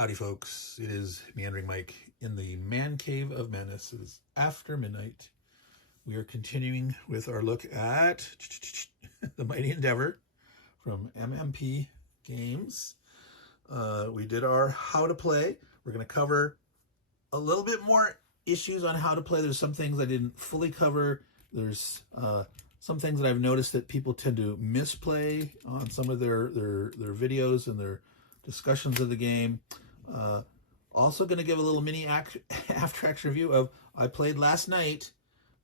Howdy, folks. It is Meandering Mike in the Man Cave of Madness. It is after midnight. We are continuing with our look at the Mighty Endeavor from MMP Games. We did our how to play. We're going to cover a little bit more issues on how to play. There's some things I didn't fully cover. There's some things that I've noticed that people tend to misplay on some of their videos and their discussions of the game. Also going to give a little mini after action review of I played last night.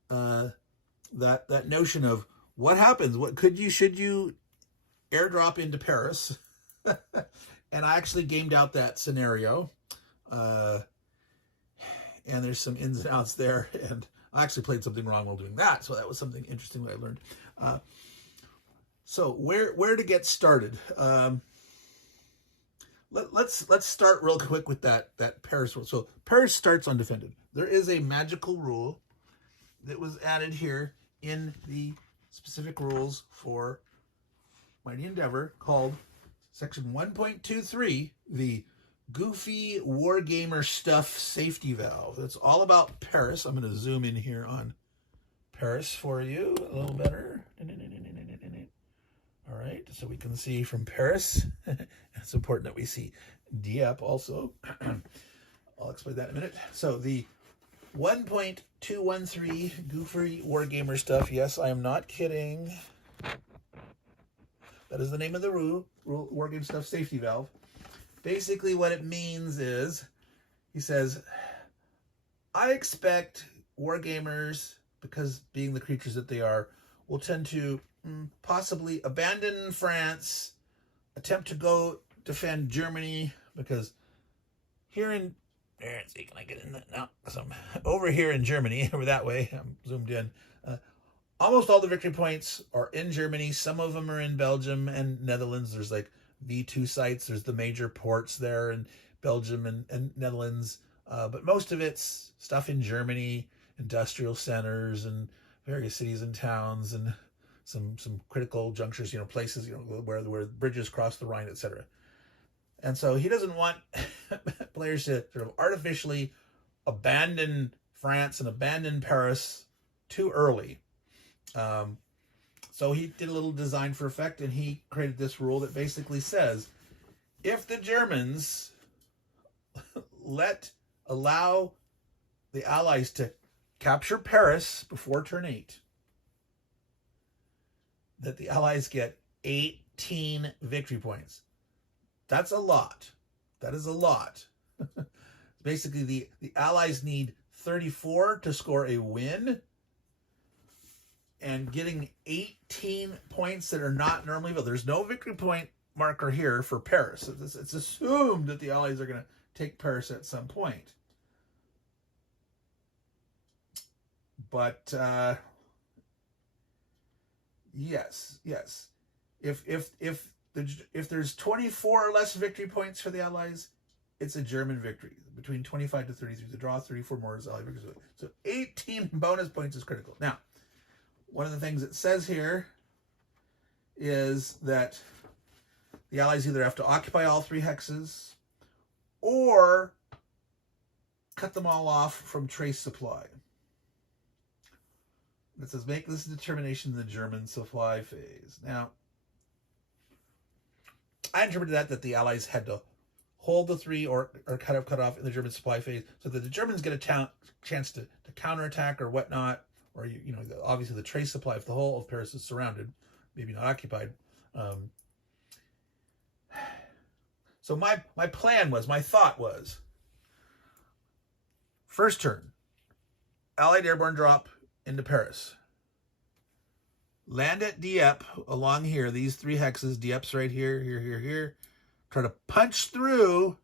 That notion of what happens, what should you airdrop into Paris, and I actually gamed out that scenario. And there's some ins and outs there, and I actually played something wrong while doing that, so that was something interesting that I learned. So where to get started? Let's start real quick with that Paris rule. So Paris starts undefended. There is a magical rule that was added here in the specific rules for Mighty Endeavor called Section 1.23, the Goofy Wargamer Stuff Safety Valve. It's all about Paris. I'm going to zoom in here on Paris for you a little better. All right, so we can see from Paris. It's important that we see Dieppe also. I'll explain that in a minute. So the 1.213 Goofy Wargamer Stuff. Yes, I am not kidding. That is the name of the rule Wargame Stuff Safety Valve. Basically what it means is, he says, I expect wargamers, because being the creatures that they are, will tend to possibly abandon France, attempt to go defend Germany, because here in, let's see, can I get in that now? So I'm over here in Germany, over that way, I'm zoomed in. Almost all the victory points are in Germany. Some of them are in Belgium and Netherlands. There's like V2 sites. There's the major ports there in Belgium and Netherlands. But most of it's stuff in Germany, industrial centers and various cities and towns and some critical junctures, places, where bridges cross the Rhine, etc. And so he doesn't want players to sort of artificially abandon France and abandon Paris too early. So he did a little design for effect, and he created this rule that basically says, if the Germans allow the Allies to capture Paris before turn 8, that the Allies get 18 victory points. That's a lot. That is a lot. Basically, the Allies need 34 to score a win, and getting 18 points that are not normally available. There's no victory point marker here for Paris. It's assumed that the Allies are going to take Paris at some point. But yes. If there's 24 or less victory points for the Allies, it's a German victory. Between 25 to 33, the draw 34 more is Allied victory. So 18 bonus points is critical. Now, one of the things it says here is that the Allies either have to occupy all 3 hexes or cut them all off from trace supply. It says make this determination in the German supply phase. Now, I interpreted that the Allies had to hold the 3 or cut off in the German supply phase so that the Germans get a chance to counterattack or whatnot. Or, obviously the trace supply, if the whole of Paris is surrounded, maybe not occupied. So my thought was, first turn, Allied airborne drop into Paris. Land at Dieppe along here, these 3 hexes, Dieppe's right here, here. Try to punch through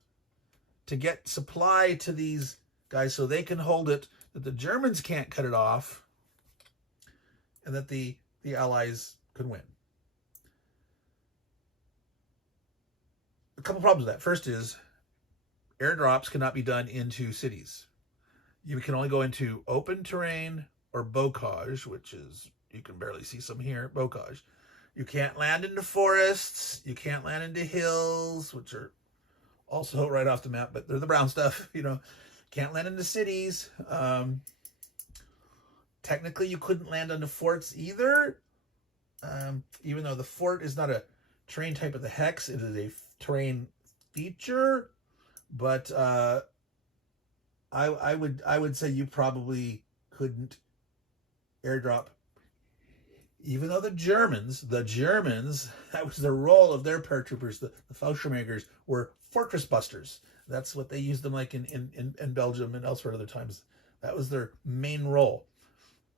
to get supply to these guys so they can hold it, that the Germans can't cut it off, and that the Allies could win. A couple problems with that. First is, airdrops cannot be done into cities. You can only go into open terrain or bocage, which is, you can barely see some here, bocage. You can't land into forests. You can't land into hills, which are also right off the map, but they're the brown stuff, can't land into cities. Technically, you couldn't land on the forts either, even though the fort is not a terrain type of the hex, it is a terrain feature. But I would say you probably couldn't airdrop, even though the Germans, that was the role of their paratroopers, the Fallschirmjägers, were fortress busters. That's what they used them like in Belgium and elsewhere other times. That was their main role.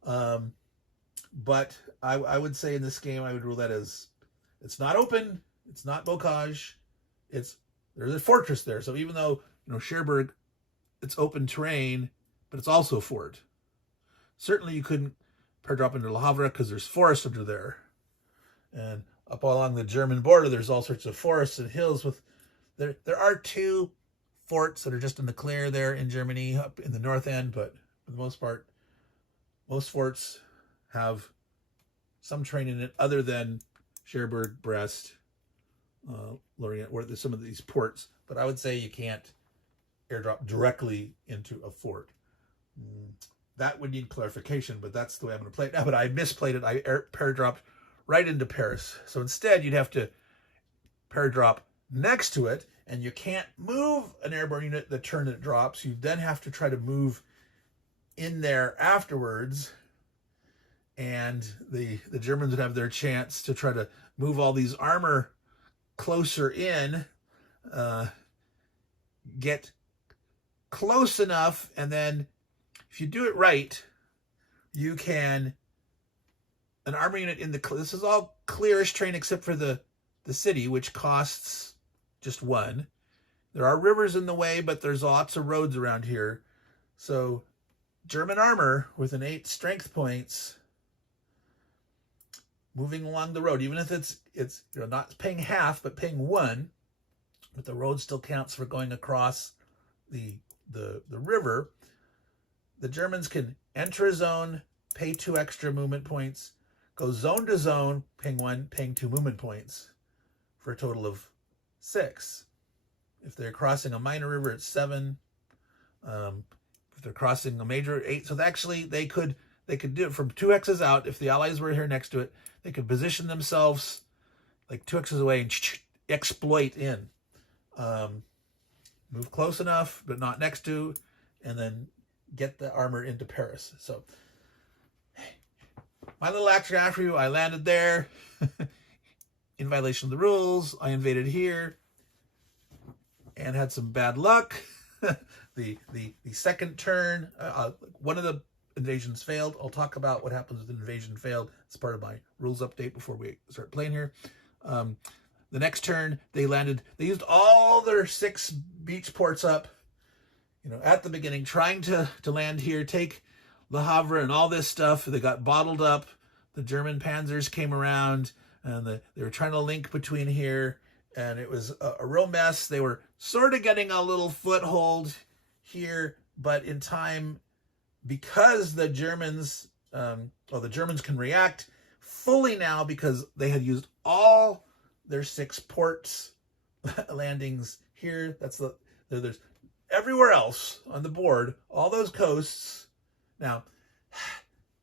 But I would say in this game, I would rule that as it's not open, it's not bocage, there's a fortress there. So even though, Cherbourg, it's open terrain, but it's also a fort. Certainly you couldn't pair-drop into Le Havre because there's forest under there. And up along the German border, there's all sorts of forests and hills there are 2 forts that are just in the clear there in Germany, up in the north end, but for the most part, most forts have some terrain in it other than Cherbourg, Brest, Lorient, where there's some of these ports. But I would say you can't airdrop directly into a fort. That would need clarification, but that's the way I'm going to play it now. But I misplayed it. I pair-dropped right into Paris. So instead, you'd have to pair-drop next to it, and you can't move an airborne unit the turn it drops. You then have to try to move in there afterwards, and the Germans would have their chance to try to move all these armor closer in, get close enough, and then if you do it right, you can, an armor unit in this is all clearish terrain except for the city, which costs just 1. There are rivers in the way, but there's lots of roads around here. So German armor with an 8 strength points moving along the road, even if it's not paying half, but paying 1, but the road still counts for going across the river. The Germans can enter a zone, pay 2 extra movement points, go zone to zone, paying 1, paying 2 movement points, for a total of 6. If they're crossing a minor river, it's 7. If they're crossing a major, 8. So actually, they could do it from 2 X's out. If the Allies were here next to it, they could position themselves like 2 X's away and exploit in. Move close enough, but not next to, and then get the armor into Paris. So my little action after you, I landed there in violation of the rules. I invaded here and had some bad luck. The second turn, one of the invasions failed. I'll talk about what happens if an invasion failed. It's part of my rules update before we start playing here. The next turn, they used all their 6 beach ports up, at the beginning, trying to land here, take Le Havre and all this stuff. They got bottled up. The German panzers came around, and they were trying to link between here, and it was a real mess. They were sort of getting a little foothold here, but in time, because the Germans can react fully now because they had used all their 6 ports landings here. There's everywhere else on the board, all those coasts. Now,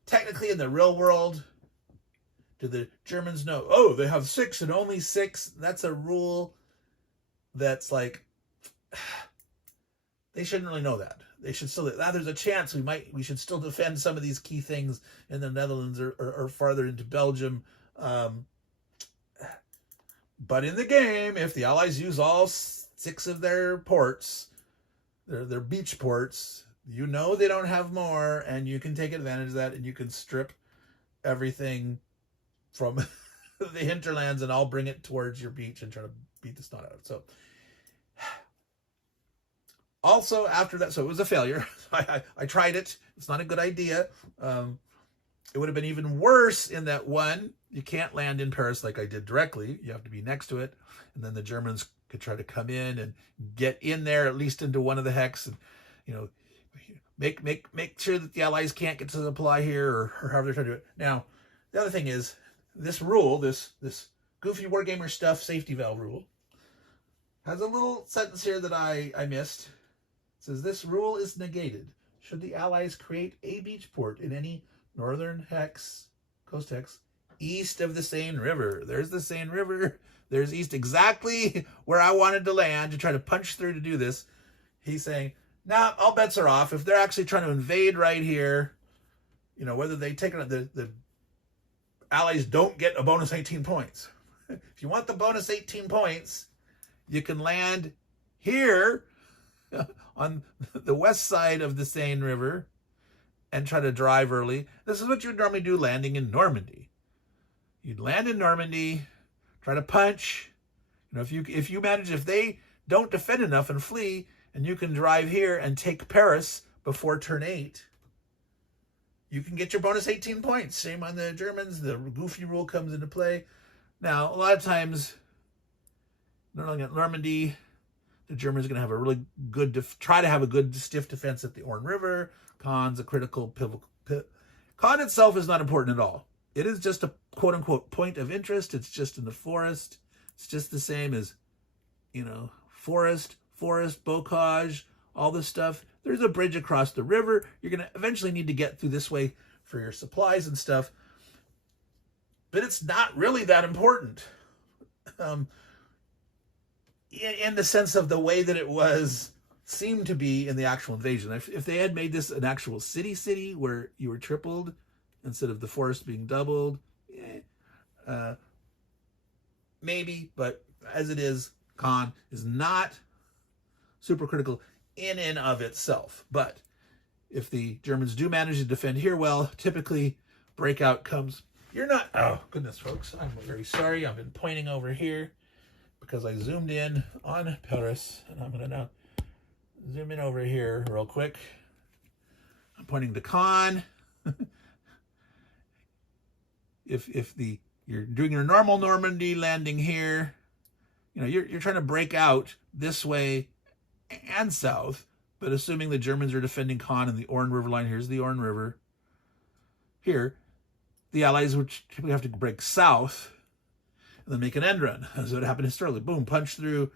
technically in the real world, do the Germans know, oh, they have 6 and only 6? That's a rule that's like, they shouldn't really know that. They should still, there's a chance we should still defend some of these key things in the Netherlands or farther into Belgium. But in the game, if the Allies use all 6 of their ports, their beach ports, they don't have more, and you can take advantage of that, and you can strip everything from the hinterlands, and I'll bring it towards your beach and try to beat the snot out of it. So also after that, so it was a failure. I tried it. It's not a good idea. It would have been even worse in that, one, you can't land in Paris like I did directly. You have to be next to it. And then the Germans could try to come in and get in there, at least into one of the hex, and, make sure that the Allies can't get to the supply here, or however they're trying to do it. Now, the other thing is, this rule, this goofy wargamer stuff safety valve rule, has a little sentence here that I missed. It says, this rule is negated should the Allies create a beach port in any northern coast hex, east of the Seine River. There's the Seine River. There's east, exactly where I wanted to land to try to punch through to do this. He's saying, nah, all bets are off. If they're actually trying to invade right here, you know, whether they take it, the Allies don't get a bonus 18 points. If you want the bonus 18 points, you can land here on the west side of the Seine River and try to drive early. This is what you would normally do landing in Normandy. You'd land in Normandy, try to punch. You know, if they don't defend enough and flee, and you can drive here and take Paris before turn 8, you can get your bonus 18 points. Same on the Germans. The goofy rule comes into play. Now, a lot of times, Normandy, the Germans are going to have a really good, try to have a good stiff defense at the Orne River. Caen's a critical pivotal. Caen itself is not important at all. It is just a quote-unquote point of interest. It's just in the forest. It's just the same as, you know, forest, bocage, all this stuff. There's a bridge across the river. You're going to eventually need to get through this way for your supplies and stuff. But it's not really that important. In the sense of the way that it seemed to be in the actual invasion. If they had made this an actual city where you were tripled instead of the forest being doubled, maybe, but as it is, Caen is not super critical in and of itself. But if the Germans do manage to defend here well, typically breakout comes. You're not, oh goodness folks, I'm very sorry. I've been pointing over here because I zoomed in on Paris, and I'm going to now zoom in over here real quick. I'm pointing to Caen. If you're doing your normal Normandy landing here, you know, you're trying to break out this way and south, but assuming the Germans are defending Caen and the Orne River line, here's the Orne River. Here, the Allies would typically have to break south and then make an end run. That's what happened historically. Boom, punch through,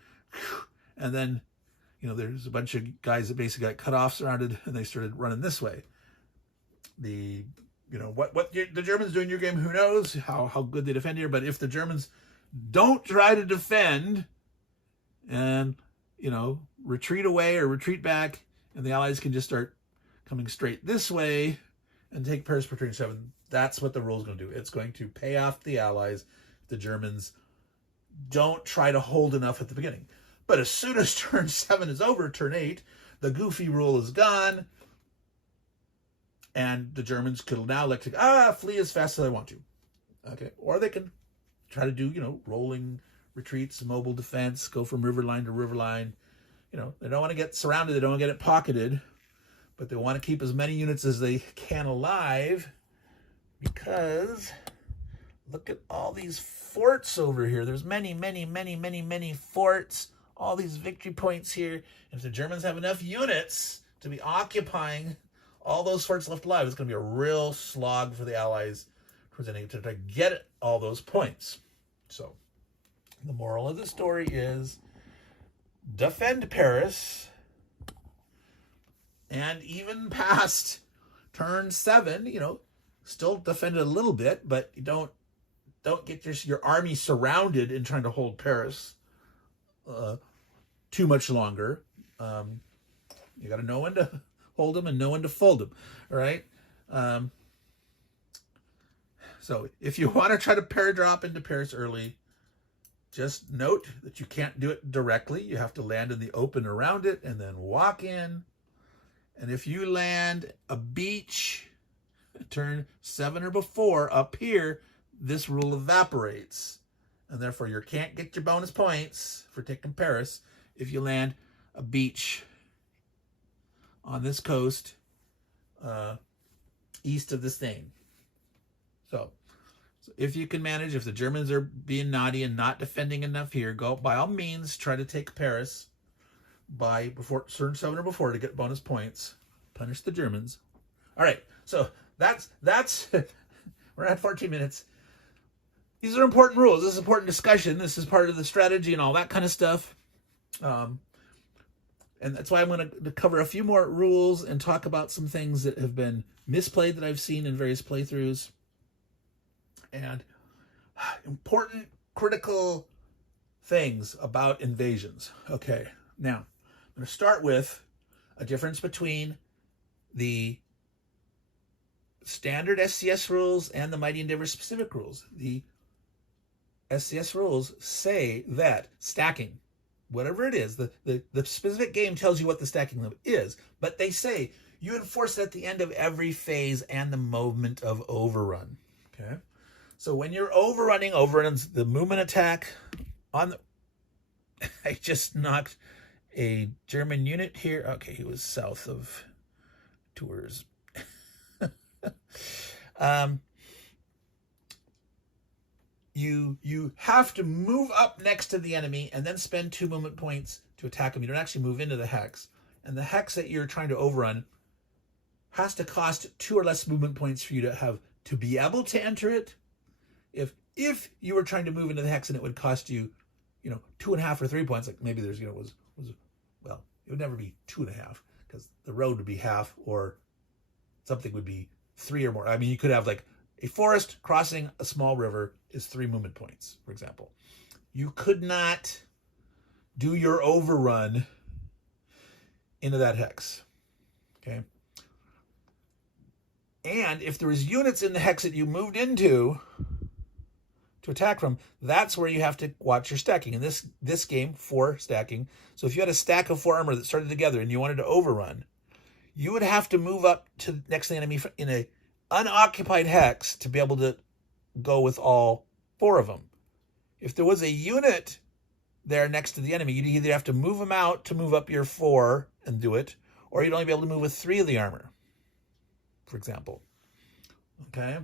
and then, you know, there's a bunch of guys that basically got cut off, surrounded, and they started running this way. You know, what the Germans do in your game, who knows how good they defend here, but if the Germans don't try to defend and, you know, retreat away or retreat back, and the Allies can just start coming straight this way and take Paris for turn 7, that's what the rule is going to do. It's going to pay off the Allies if the Germans don't try to hold enough at the beginning. But as soon as turn 7 is over, turn 8, the goofy rule is gone, and the Germans could now elect to flee as fast as they want to. Okay, or they can try to do, you know, rolling retreats, mobile defense, go from river line to river line. You know, they don't want to get surrounded, they don't want to get it pocketed, but they want to keep as many units as they can alive, because look at all these forts over here. There's many forts, all these victory points here. And if the Germans have enough units to be occupying all those forts left alive, it's going to be a real slog for the Allies to try to get all those points. So the moral of the story is defend Paris, and even past turn 7, you know, still defend it a little bit, but you don't get your army surrounded in trying to hold Paris too much longer. You got to know when to hold them and know when to fold them. All right. So if you want to try to paradrop into Paris early, just note that you can't do it directly. You have to land in the open around it and then walk in. And if you land a beach, turn 7 or before up here, this rule evaporates. And therefore you can't get your bonus points for taking Paris if you land a beach on this coast east of the Seine. So if you can manage, if the Germans are being naughty and not defending enough here, go by all means try to take Paris by turn 7 or before to get bonus points. Punish the Germans. All right, so that's we're at 14 minutes. These are important rules. This is important discussion. This is part of the strategy and all that kind of stuff. And that's why I'm going to cover a few more rules and talk about some things that have been misplayed that I've seen in various playthroughs. And important, critical things about invasions. Okay, now I'm going to start with a difference between the standard SCS rules and the Mighty Endeavor specific rules. The SCS rules say that stacking, whatever it is, the specific game tells you what the stacking limit is, but they say you enforce it at the end of every phase and the moment of overrun. Okay, so when you're overruns the movement attack on the... I just knocked a German unit here. Okay, he was south of Tours. You have to move up next to the enemy and then spend 2 movement points to attack him. You don't actually move into the hex. And the hex that you're trying to overrun has to cost 2 or less movement points for you to be able to enter it. If you were trying to move into the hex and it would cost you, 2.5 or 3 points, like maybe there's, well, it would never be 2.5 because the road would be half or something would be 3 or more. I mean, you could have like a forest crossing a small river is 3 movement points, for example. You could not do your overrun into that hex. Okay. And if there was units in the hex that you moved into to attack from, that's where you have to watch your stacking. In this game, 4 stacking. So if you had a stack of 4 armor that started together and you wanted to overrun, you would have to move up to next to the enemy in a unoccupied hex to be able to go with all 4 of them. If there was a unit there next to the enemy, you'd either have to move them out to move up your 4 and do it, or you'd only be able to move with 3 of the armor, for example. Okay?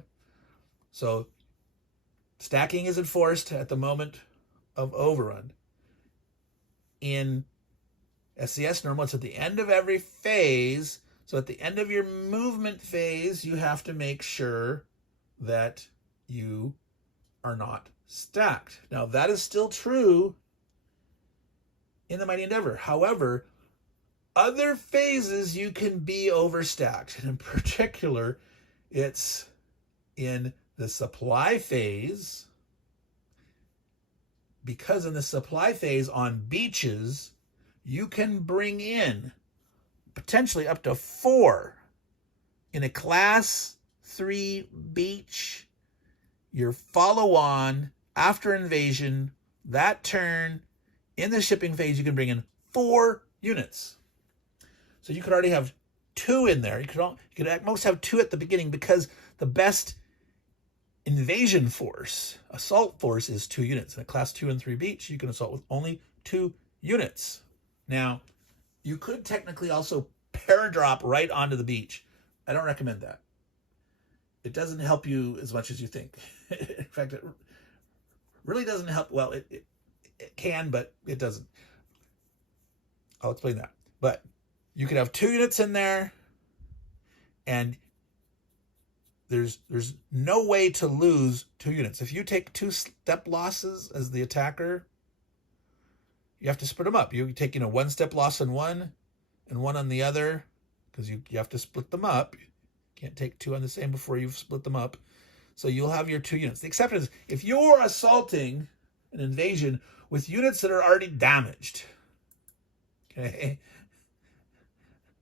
So stacking is enforced at the moment of overrun. In SCS normal, it's at the end of every phase. So at the end of your movement phase, you have to make sure that you are not stacked. Now, that is still true in the Mighty Endeavor. However, other phases you can be overstacked. And in particular, it's in the supply phase, because in the supply phase on beaches, you can bring in potentially up to 4 in a class 3 beach. Your follow-on after invasion, that turn in the shipping phase, you can bring in 4 units. So you could already have 2 in there. You could at most have 2 at the beginning, because the best invasion force, assault force, is 2 units. In a class 2 and 3 beach, you can assault with only 2 units. Now, you could technically also paradrop right onto the beach. I don't recommend that. It doesn't help you as much as you think. In fact, it really doesn't help. Well, it can, but it doesn't. I'll explain that. But you could have 2 units in there, and there's no way to lose 2 units. If you take 2 step losses as the attacker, you have to split them up. You take, 1 step loss on one and 1 on the other, because you have to split them up. You can't take 2 on the same before you've split them up. So you'll have your 2 units. The exception is if you're assaulting an invasion with units that are already damaged, okay,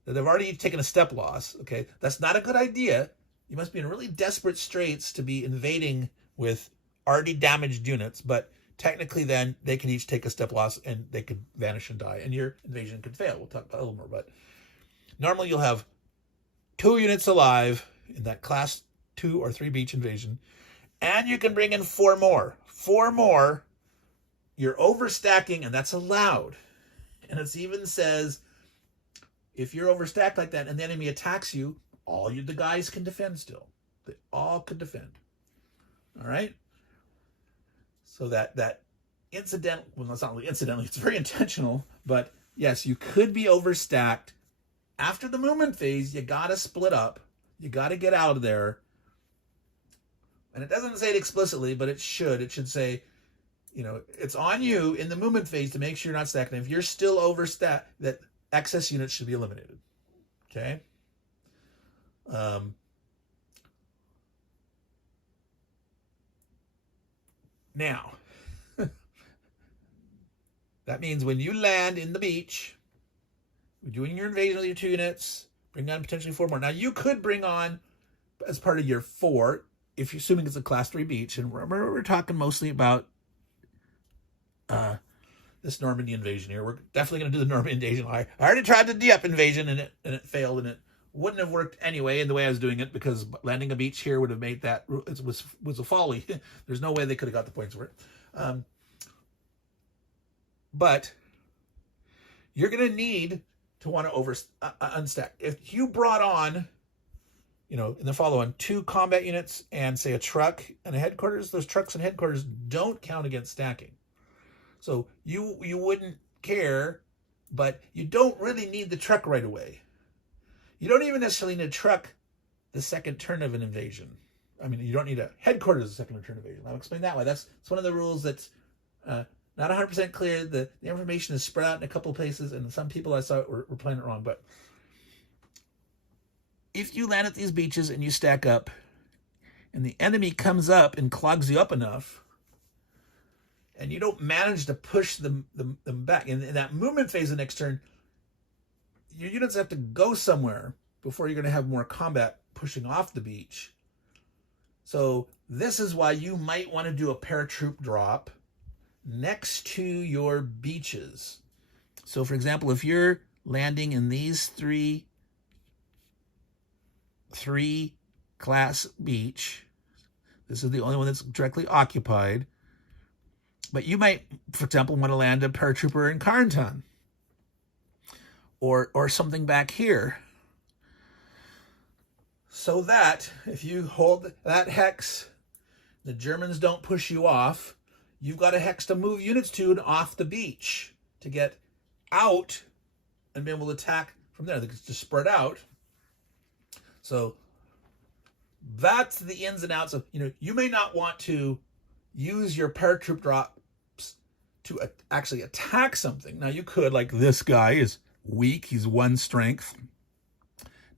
that have already taken a step loss, okay, that's not a good idea. You must be in really desperate straits to be invading with already damaged units, but technically then they can each take a step loss and they could vanish and die, and your invasion could fail. We'll talk about it a little more, but normally you'll have 2 units alive in that class 2 or 3 beach invasion, and you can bring in 4 more. 4 more, you're overstacking, and that's allowed. And it even says, if you're overstacked like that and the enemy attacks you, the guys can defend still. They all could defend. All right? So that incident, well, it's not really incidentally, it's very intentional, but yes, you could be overstacked. After the movement phase, you got to split up. You got to get out of there. And it doesn't say it explicitly, but it should. It should say, it's on you in the movement phase to make sure you're not stacking. If you're still overstacked, that excess units should be eliminated. Okay. Now, that means when you land in the beach, you're doing your invasion with your 2 units, bring on potentially 4 more. Now, you could bring on, as part of your 4, if you're assuming it's a class 3 beach, and remember, we're talking mostly about this Normandy invasion here. We're definitely going to do the Normandy invasion. I already tried the Dieppe invasion, and it failed, and it wouldn't have worked anyway in the way I was doing it, because landing a beach here would have made that, it was a folly. There's no way they could have got the points for it. But you're going to need to want to unstack. If you brought on, in the follow-on, 2 combat units and, say, a truck and a headquarters, those trucks and headquarters don't count against stacking. So you wouldn't care, but you don't really need the truck right away. You don't even necessarily need a truck the second turn of an invasion. I mean, you don't need a headquarters the second turn invasion. I'll explain that way. That's one of the rules that's not 100% clear. The information is spread out in a couple of places, and some people I saw were playing it wrong. But if you land at these beaches and you stack up, and the enemy comes up and clogs you up enough, and you don't manage to push them back, in that movement phase the next turn, your units have to go somewhere before you're going to have more combat pushing off the beach. So this is why you might want to do a paratroop drop next to your beaches. So, for example, if you're landing in these three class beach, this is the only one that's directly occupied, but you might, for example, want to land a paratrooper in Carentan, or something back here, so that if you hold that hex, the Germans don't push you off. You've got a hex to move units to and off the beach to get out and be able to attack from there. It's just spread out. So that's the ins and outs of, you may not want to use your paratroop drops to actually attack something. Now, you could, like this guy is weak. He's 1 strength.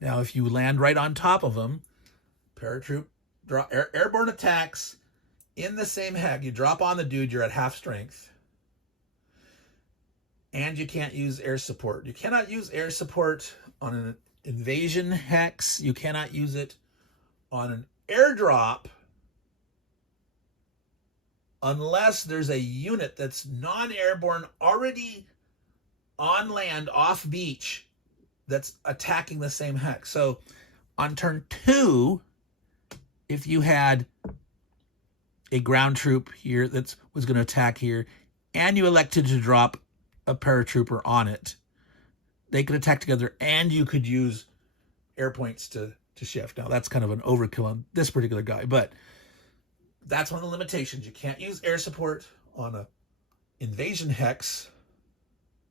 Now, if you land right on top of him, paratroop drop, airborne attacks in the same hex. You drop on the dude, you're at half strength. And you can't use air support. You cannot use air support on an invasion hex. You cannot use it on an airdrop unless there's a unit that's non-airborne already on land, off beach, that's attacking the same hex. So on turn 2, if you had a ground troop here that was going to attack here, and you elected to drop a paratrooper on it, they could attack together, and you could use air points to shift. Now, that's kind of an overkill on this particular guy, but that's one of the limitations. You can't use air support on a invasion hex,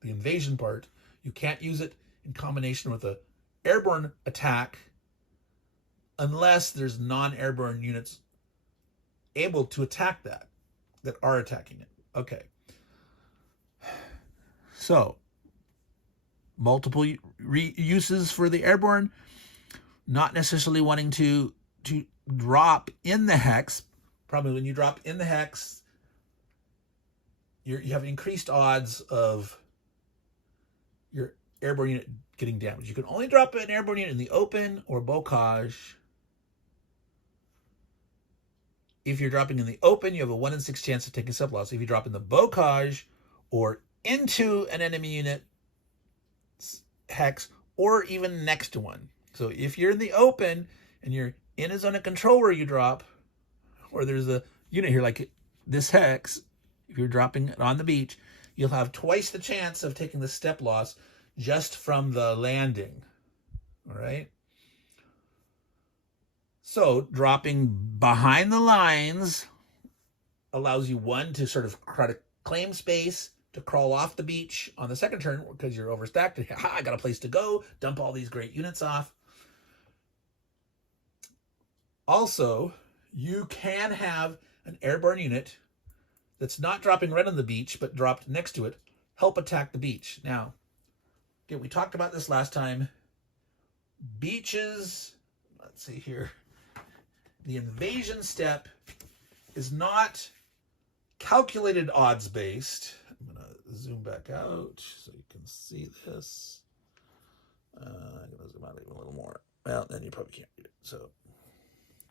the invasion part. You can't use it in combination with a airborne attack unless there's non-airborne units able to attack that are attacking it. Okay. So, multiple uses for the airborne, not necessarily wanting to drop in the hex. Probably when you drop in the hex, you have increased odds of your airborne unit getting damaged. You can only drop an airborne unit in the open or bocage. If you're dropping in the open, you have a 1 in 6 chance of taking sub loss. If you drop in the bocage or into an enemy unit hex, or even next to one. So if you're in the open and you're in a zone of control where you drop, or there's a unit here like this hex, if you're dropping it on the beach, you'll have twice the chance of taking the step loss just from the landing. All right? So dropping behind the lines allows you, 1, to sort of try to claim space to crawl off the beach on the second turn because you're overstacked. I got a place to go, dump all these great units off. Also, you can have an airborne unit that's not dropping right on the beach, but dropped next to it, help attack the beach. Now, again, we talked about this last time. Beaches, let's see here. The invasion step is not calculated odds based. I'm going to zoom back out so you can see this. I'm going to zoom out even a little more. Well, then you probably can't read it. So,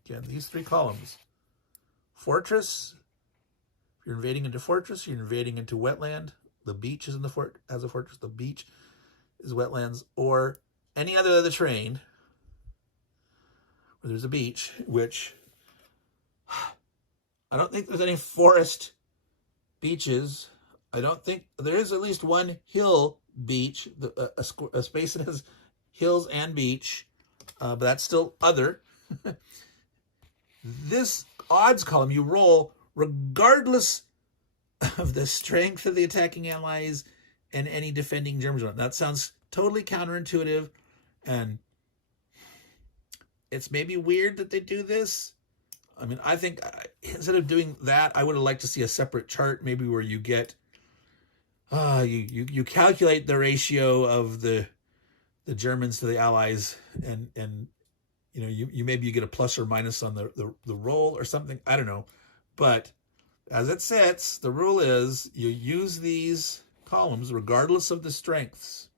again, these three columns. Fortress. If you're invading into fortress, you're invading into wetland. The beach is in the has a fortress. The beach is wetlands, or any other terrain where there's a beach, which I don't think there's any forest beaches. I don't think there is at least one hill beach, a space that has hills and beach, but that's still other. This odds column you roll regardless of the strength of the attacking allies and any defending Germans. That sounds totally counterintuitive, and it's maybe weird that they do this. I mean, I think instead of doing that, I would have liked to see a separate chart, maybe where you get you calculate the ratio of the Germans to the Allies, and you know, you maybe you get a plus or minus on the roll or something. I don't know, but as it sits, the rule is you use these columns regardless of the strengths.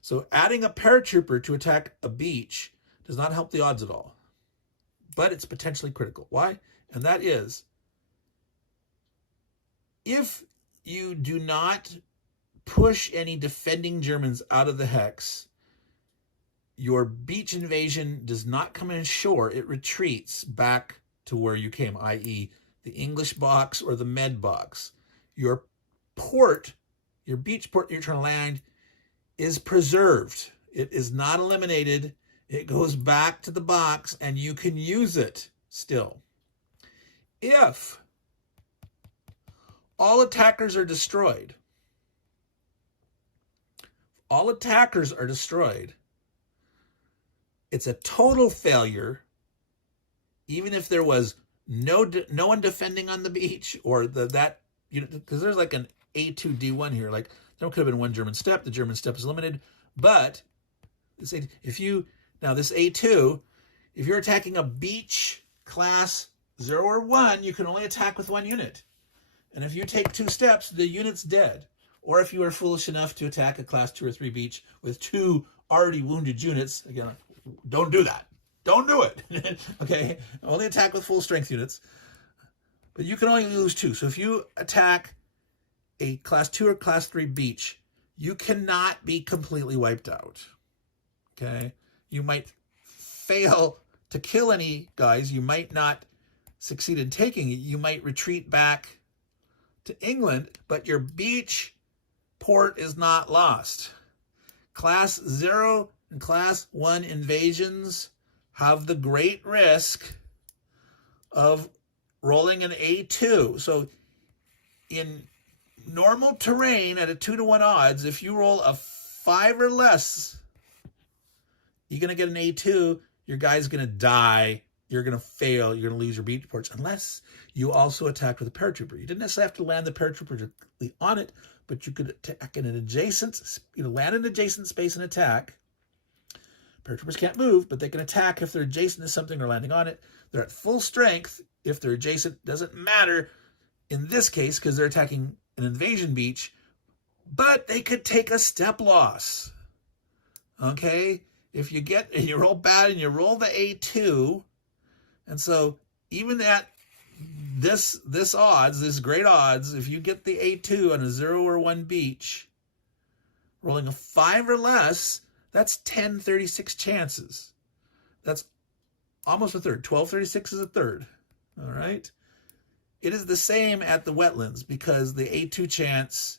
So adding a paratrooper to attack a beach does not help the odds at all, but it's potentially critical. Why? And that is, if you do not push any defending Germans out of the hex, your beach invasion does not come in shore. It retreats back to where you came, i.e. the English box or the med box. Your port, your beach port you're trying to land, is preserved. It is not eliminated. It goes back to the box and you can use it still. If all attackers are destroyed, it's a total failure, even if there was no one defending on the beach, or because there's like an A2 D1 here. Like, there could have been one German step. The German step is limited, but this A2, if you're attacking a beach class 0 or 1, you can only attack with 1 unit, and if you take 2 steps, the unit's dead. Or if you are foolish enough to attack a class 2 or 3 beach with 2 already wounded units, again, don't do that. Don't do it. Okay? Only attack with full strength units. But you can only lose 2. So if you attack a class 2 or class 3 beach, you cannot be completely wiped out. Okay? You might fail to kill any guys. You might not succeed in taking it. You might retreat back to England, but your beach port is not lost. Class 0 and Class 1 invasions have the great risk of rolling an A2. So in normal terrain at a 2-to-1 odds, if you roll a 5 or less, you're going to get an A2. Your guy's going to die. You're going to fail. You're going to lose your beach ports, unless you also attacked with a paratrooper. You didn't necessarily have to land the paratrooper directly on it, but you could attack in an adjacent, land in an adjacent space and attack. Paratroopers can't move, but they can attack if they're adjacent to something or landing on it. They're at full strength if they're adjacent. Doesn't matter in this case because they're attacking an invasion beach, but they could take a step loss. Okay? If you roll bad and you roll the A2, and so even at this odds, this great odds, if you get the A2 on a 0 or 1 beach, rolling a 5 or less, that's 10/36 chances. That's almost a third. 12/36 is a third. All right? It is the same at the wetlands because the A2 chance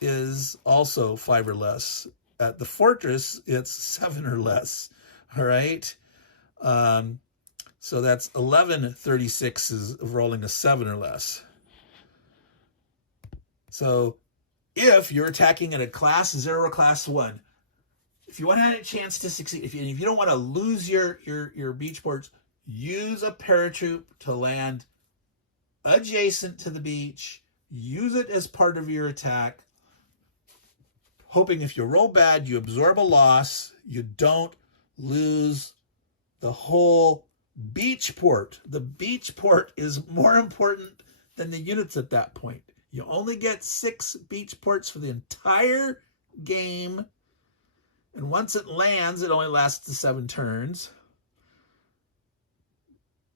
is also 5 or less. At the fortress, it's 7 or less. All right? So that's 11/36 of rolling a 7 or less. So if you're attacking at a class 0 or class 1, if you want to have a chance to succeed, if you don't want to lose your beach ports, use a paratroop to land adjacent to the beach. Use it as part of your attack, hoping if you roll bad, you absorb a loss. You don't lose the whole beach port. The beach port is more important than the units at that point. You only get 6 beach ports for the entire game. And once it lands, it only lasts 7 turns.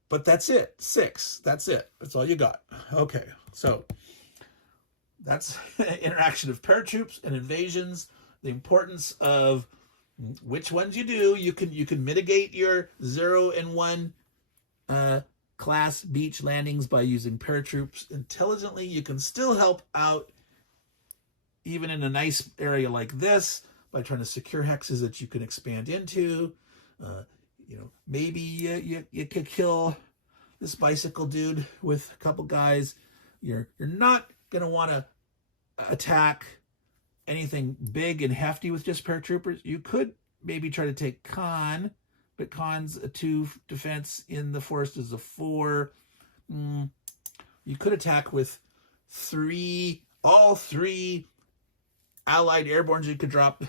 But that's it. 6. That's it. That's all you got. Okay, so that's interaction of paratroops and invasions. The importance of which ones you do. You can mitigate your 0 and 1 class beach landings by using paratroops intelligently. You can still help out even in a nice area like this by trying to secure hexes that you can expand into. Maybe you could kill this bicycle dude with a couple guys. You're not going to want to attack anything big and hefty with just paratroopers. You could maybe try to take Khan, but Khan's a 2 defense, in the forest is a 4. You could attack with all 3 allied airbornes you could drop.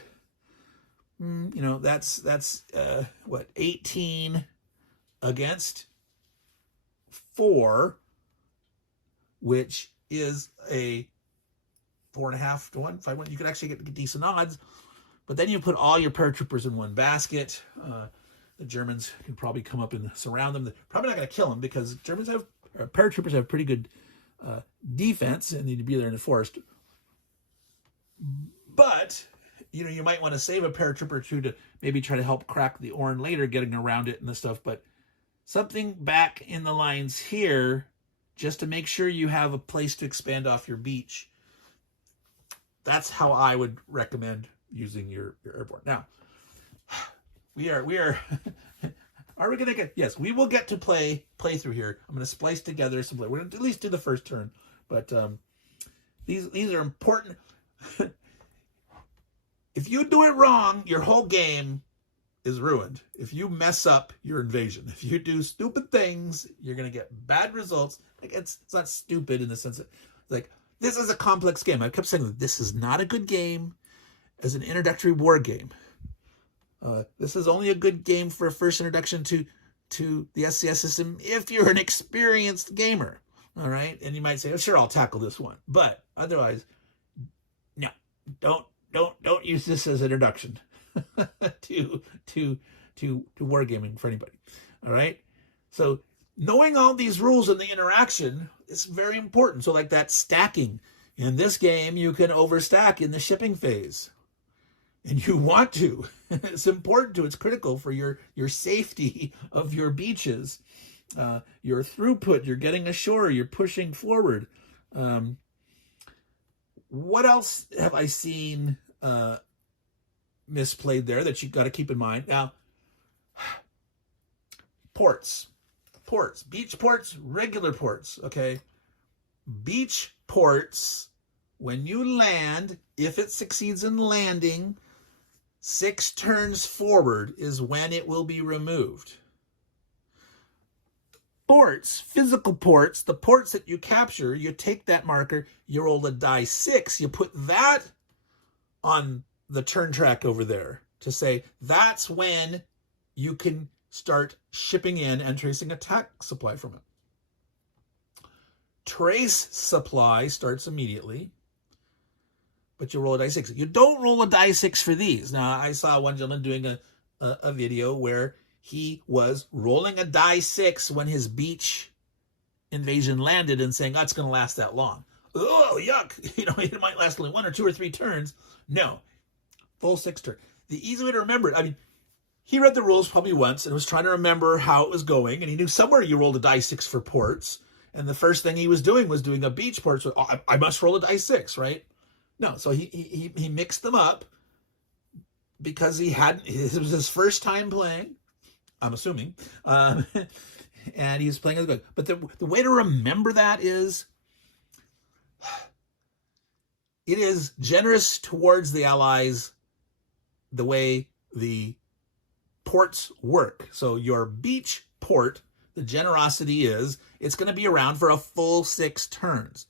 That's 18 against 4, which is a 4.5 to 1, 5-1. You could actually get decent odds, but then you put all your paratroopers in one basket. The Germans can probably come up and surround them. They're probably not going to kill them because paratroopers have pretty good defense and need to be there in the forest. But you might want to save a paratrooper or 2 to maybe try to help crack the Orn later, getting around it and the stuff. But something back in the lines here, just to make sure you have a place to expand off your beach. That's how I would recommend using your airborne. Now, we are are we gonna get, yes, we will get to play through here. I'm gonna splice together some play. We're gonna at least do the first turn, but these are important. If you do it wrong, your whole game is ruined. If you mess up your invasion, if you do stupid things, you're gonna get bad results. It's not stupid in the sense that this is a complex game. I kept saying that this is not a good game as an introductory war game. This is only a good game for a first introduction to the SCS system if you're an experienced gamer. All right, and you might say, "Oh, sure, I'll tackle this one," but otherwise, no, don't use this as an introduction to wargaming for anybody. All right, so knowing all these rules in the interaction is very important. So like that stacking in this game, you can overstack in the shipping phase. And you want to. It's important to. It's critical for your safety of your beaches, your throughput. You're getting ashore. You're pushing forward. What else have I seen misplayed there that you've got to keep in mind? Now, ports, beach ports, regular ports. Okay, beach ports. When you land, if it succeeds in landing, 6 turns forward is when it will be removed. Ports, physical ports, the ports that you capture, you take that marker, you roll a die 6, you put that on the turn track over there to say that's when you can start shipping in and tracing attack supply from it. Trace supply starts immediately, but you roll a die 6. You don't roll a die 6 for these. Now, I saw one gentleman doing a video where he was rolling a die 6 when his beach invasion landed and saying, that's going to last that long. Oh, yuck. It might last only 1 or 2 or 3 turns. No. Full 6 turn. The easy way to remember it, he read the rules probably once and was trying to remember how it was going, and he knew somewhere you rolled a die 6 for ports, and the first thing he was doing a beach port, so I must roll a die 6, right? No, so he mixed them up because it was his first time playing, I'm assuming, and he was playing as good. But the way to remember that is, it is generous towards the Allies the way the ports work. So your beach port the generosity is it's going to be around for a full 6 turns.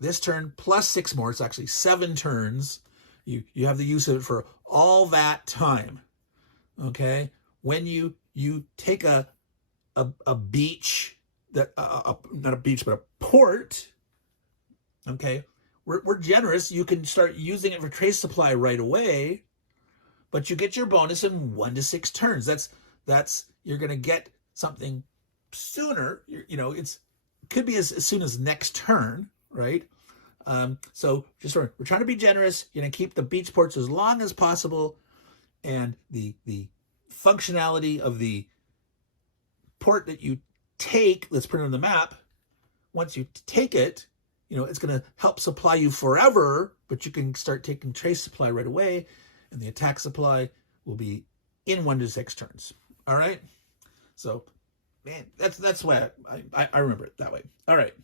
This turn plus 6 more, it's actually 7 turns. You have the use of it for all that time. Okay? When you take a beach, not a beach, but a port, okay, we're generous. You can start using it for trace supply right away, but you get your bonus in 1 to 6 turns. That's you're going to get something sooner. It could be as soon as next turn, right? So just we're trying to be generous. You're going to keep the beach ports as long as possible, and the functionality of the port that you take, let's print on the map. Once you take it, it's going to help supply you forever, but you can start taking trace supply right away, and the attack supply will be in 1 to 6 turns. All right. So, man, that's why I remember it that way. All right.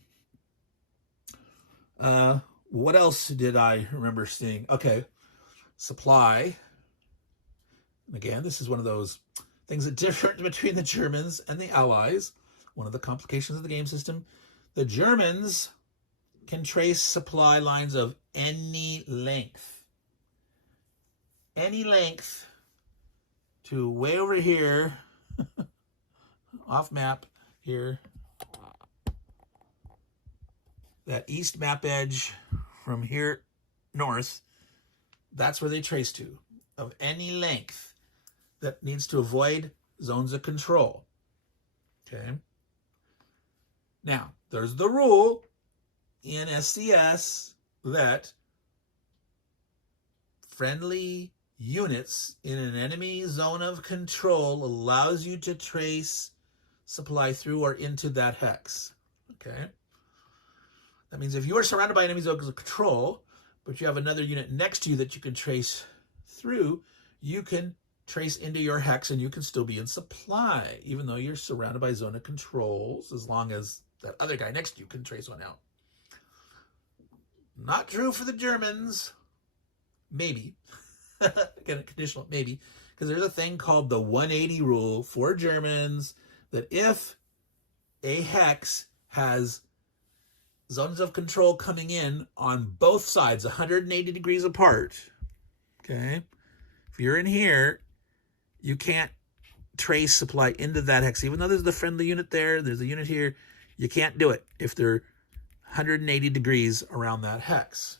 What else did I remember seeing? Okay, supply. And again, this is one of those things that differ between the Germans and the Allies. One of the complications of the game system. The Germans can trace supply lines of any length. Any length to way over here, off map here. That east map edge from here north, that's where they trace to, of any length that needs to avoid zones of control. Okay. Now, there's the rule in SCS that friendly units in an enemy zone of control allows you to trace supply through or into that hex. Okay. That means if you are surrounded by enemy zones of control, but you have another unit next to you that you can trace through, you can trace into your hex and you can still be in supply, even though you're surrounded by zone of controls, as long as that other guy next to you can trace one out. Not true for the Germans. Maybe. Again, conditional, maybe. Because there's a thing called the 180 rule for Germans, that if a hex has zones of control coming in on both sides, 180 degrees apart, okay? If you're in here, you can't trace supply into that hex. Even though there's the friendly unit there, there's a unit here, you can't do it if they're 180 degrees around that hex,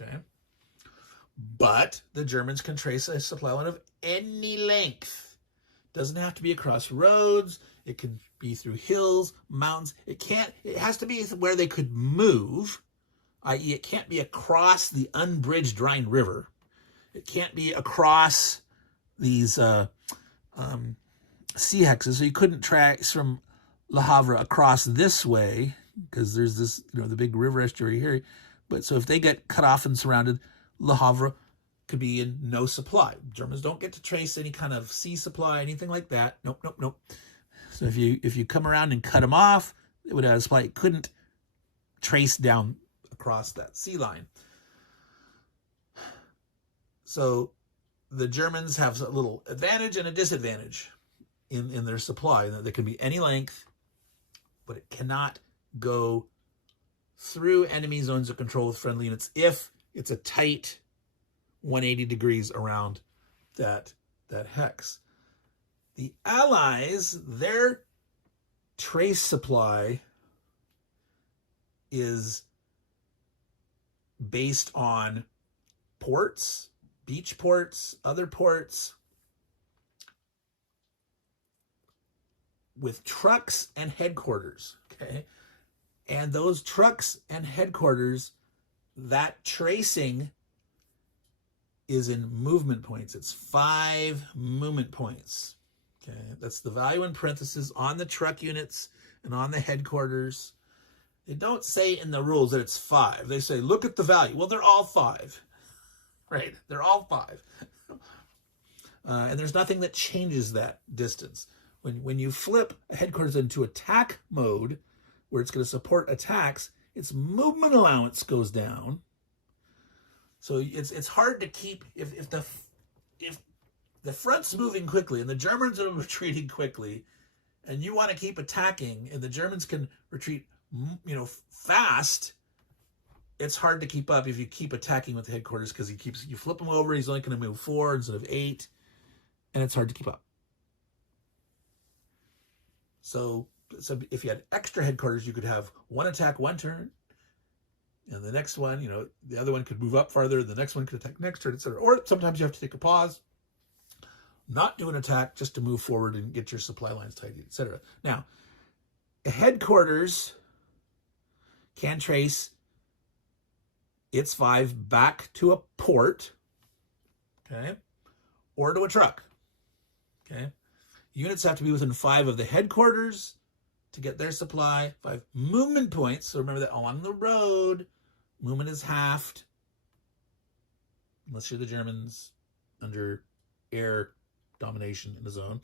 okay? But the Germans can trace a supply line of any length. Doesn't have to be across roads. It can be through hills, mountains. It has to be where they could move, i.e. it can't be across the unbridged Rhine River. It can't be across these sea hexes. So you couldn't trace from Le Havre across this way, because there's this, the big river estuary here. But so if they get cut off and surrounded, Le Havre could be in no supply. Germans don't get to trace any kind of sea supply, anything like that. Nope. So if you come around and cut them off, it would have a supply. It couldn't trace down across that sea line. So the Germans have a little advantage and a disadvantage in their supply. There can be any length, but it cannot go through enemy zones of control with friendly units if it's a tight 180 degrees around that hex. The Allies, their trace supply is based on ports, beach ports, other ports, with trucks and headquarters, okay? And those trucks and headquarters, that tracing is in movement points. It's 5 movement points. Okay, that's the value in parentheses on the truck units and on the headquarters. They don't say in the rules that it's 5. They say, look at the value. Well, they're all 5. Right? They're all 5. And there's nothing that changes that distance. When you flip a headquarters into attack mode, where it's going to support attacks, its movement allowance goes down. So it's hard to keep, if the front's moving quickly and the Germans are retreating quickly, and you want to keep attacking, and the Germans can retreat, fast, it's hard to keep up if you keep attacking with the headquarters, because you flip him over, he's only going to move 4 instead of 8, and it's hard to keep up. So if you had extra headquarters, you could have one attack one turn, and the next one, the other one could move up farther, the next one could attack next turn, etc. Or sometimes you have to take a pause, not do an attack, just to move forward and get your supply lines tidy, etc. Now, headquarters can trace its 5 back to a port, okay, or to a truck, okay. Units have to be within 5 of the headquarters to get their supply. 5 movement points. So remember that along the road, movement is halved, unless you're the Germans under air domination in the zone.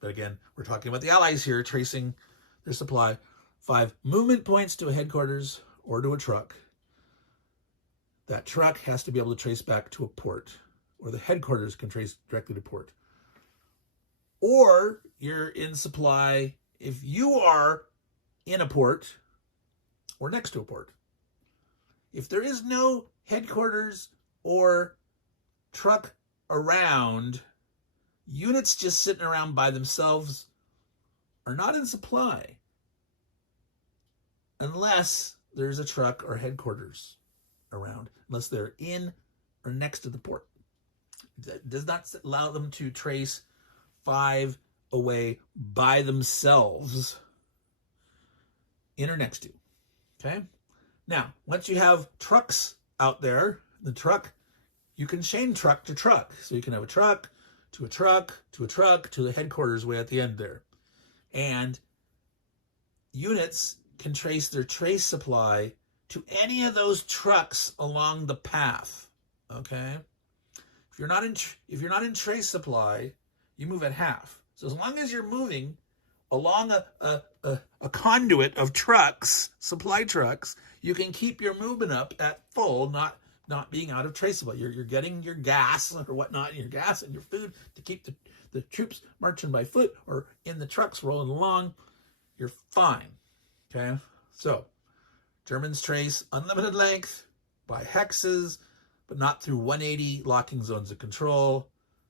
But again, we're talking about the Allies here, tracing their supply. 5 movement points to a headquarters or to a truck. That truck has to be able to trace back to a port, or the headquarters can trace directly to port. Or you're in supply if you are in a port or next to a port. If there is no headquarters or truck around, units just sitting around by themselves are not in supply unless there's a truck or headquarters around, unless they're in or next to the port. That does not allow them to trace 5 away by themselves, in or next to. Okay? Now, once you have trucks out there, the truck, you can chain truck to truck. So you can have a truck to a truck to a truck to the headquarters way at the end there. And units can trace their trace supply to any of those trucks along the path. Okay? If you're not in trace supply, you move at half. So as long as you're moving along a conduit of trucks, supply trucks, you can keep your movement up at full, not being out of trace supply. You're getting your gas or whatnot, your gas and your food to keep the troops marching by foot or in the trucks rolling along. You're fine. Okay? So Germans trace unlimited length by hexes, but not through 180 locking zones of control.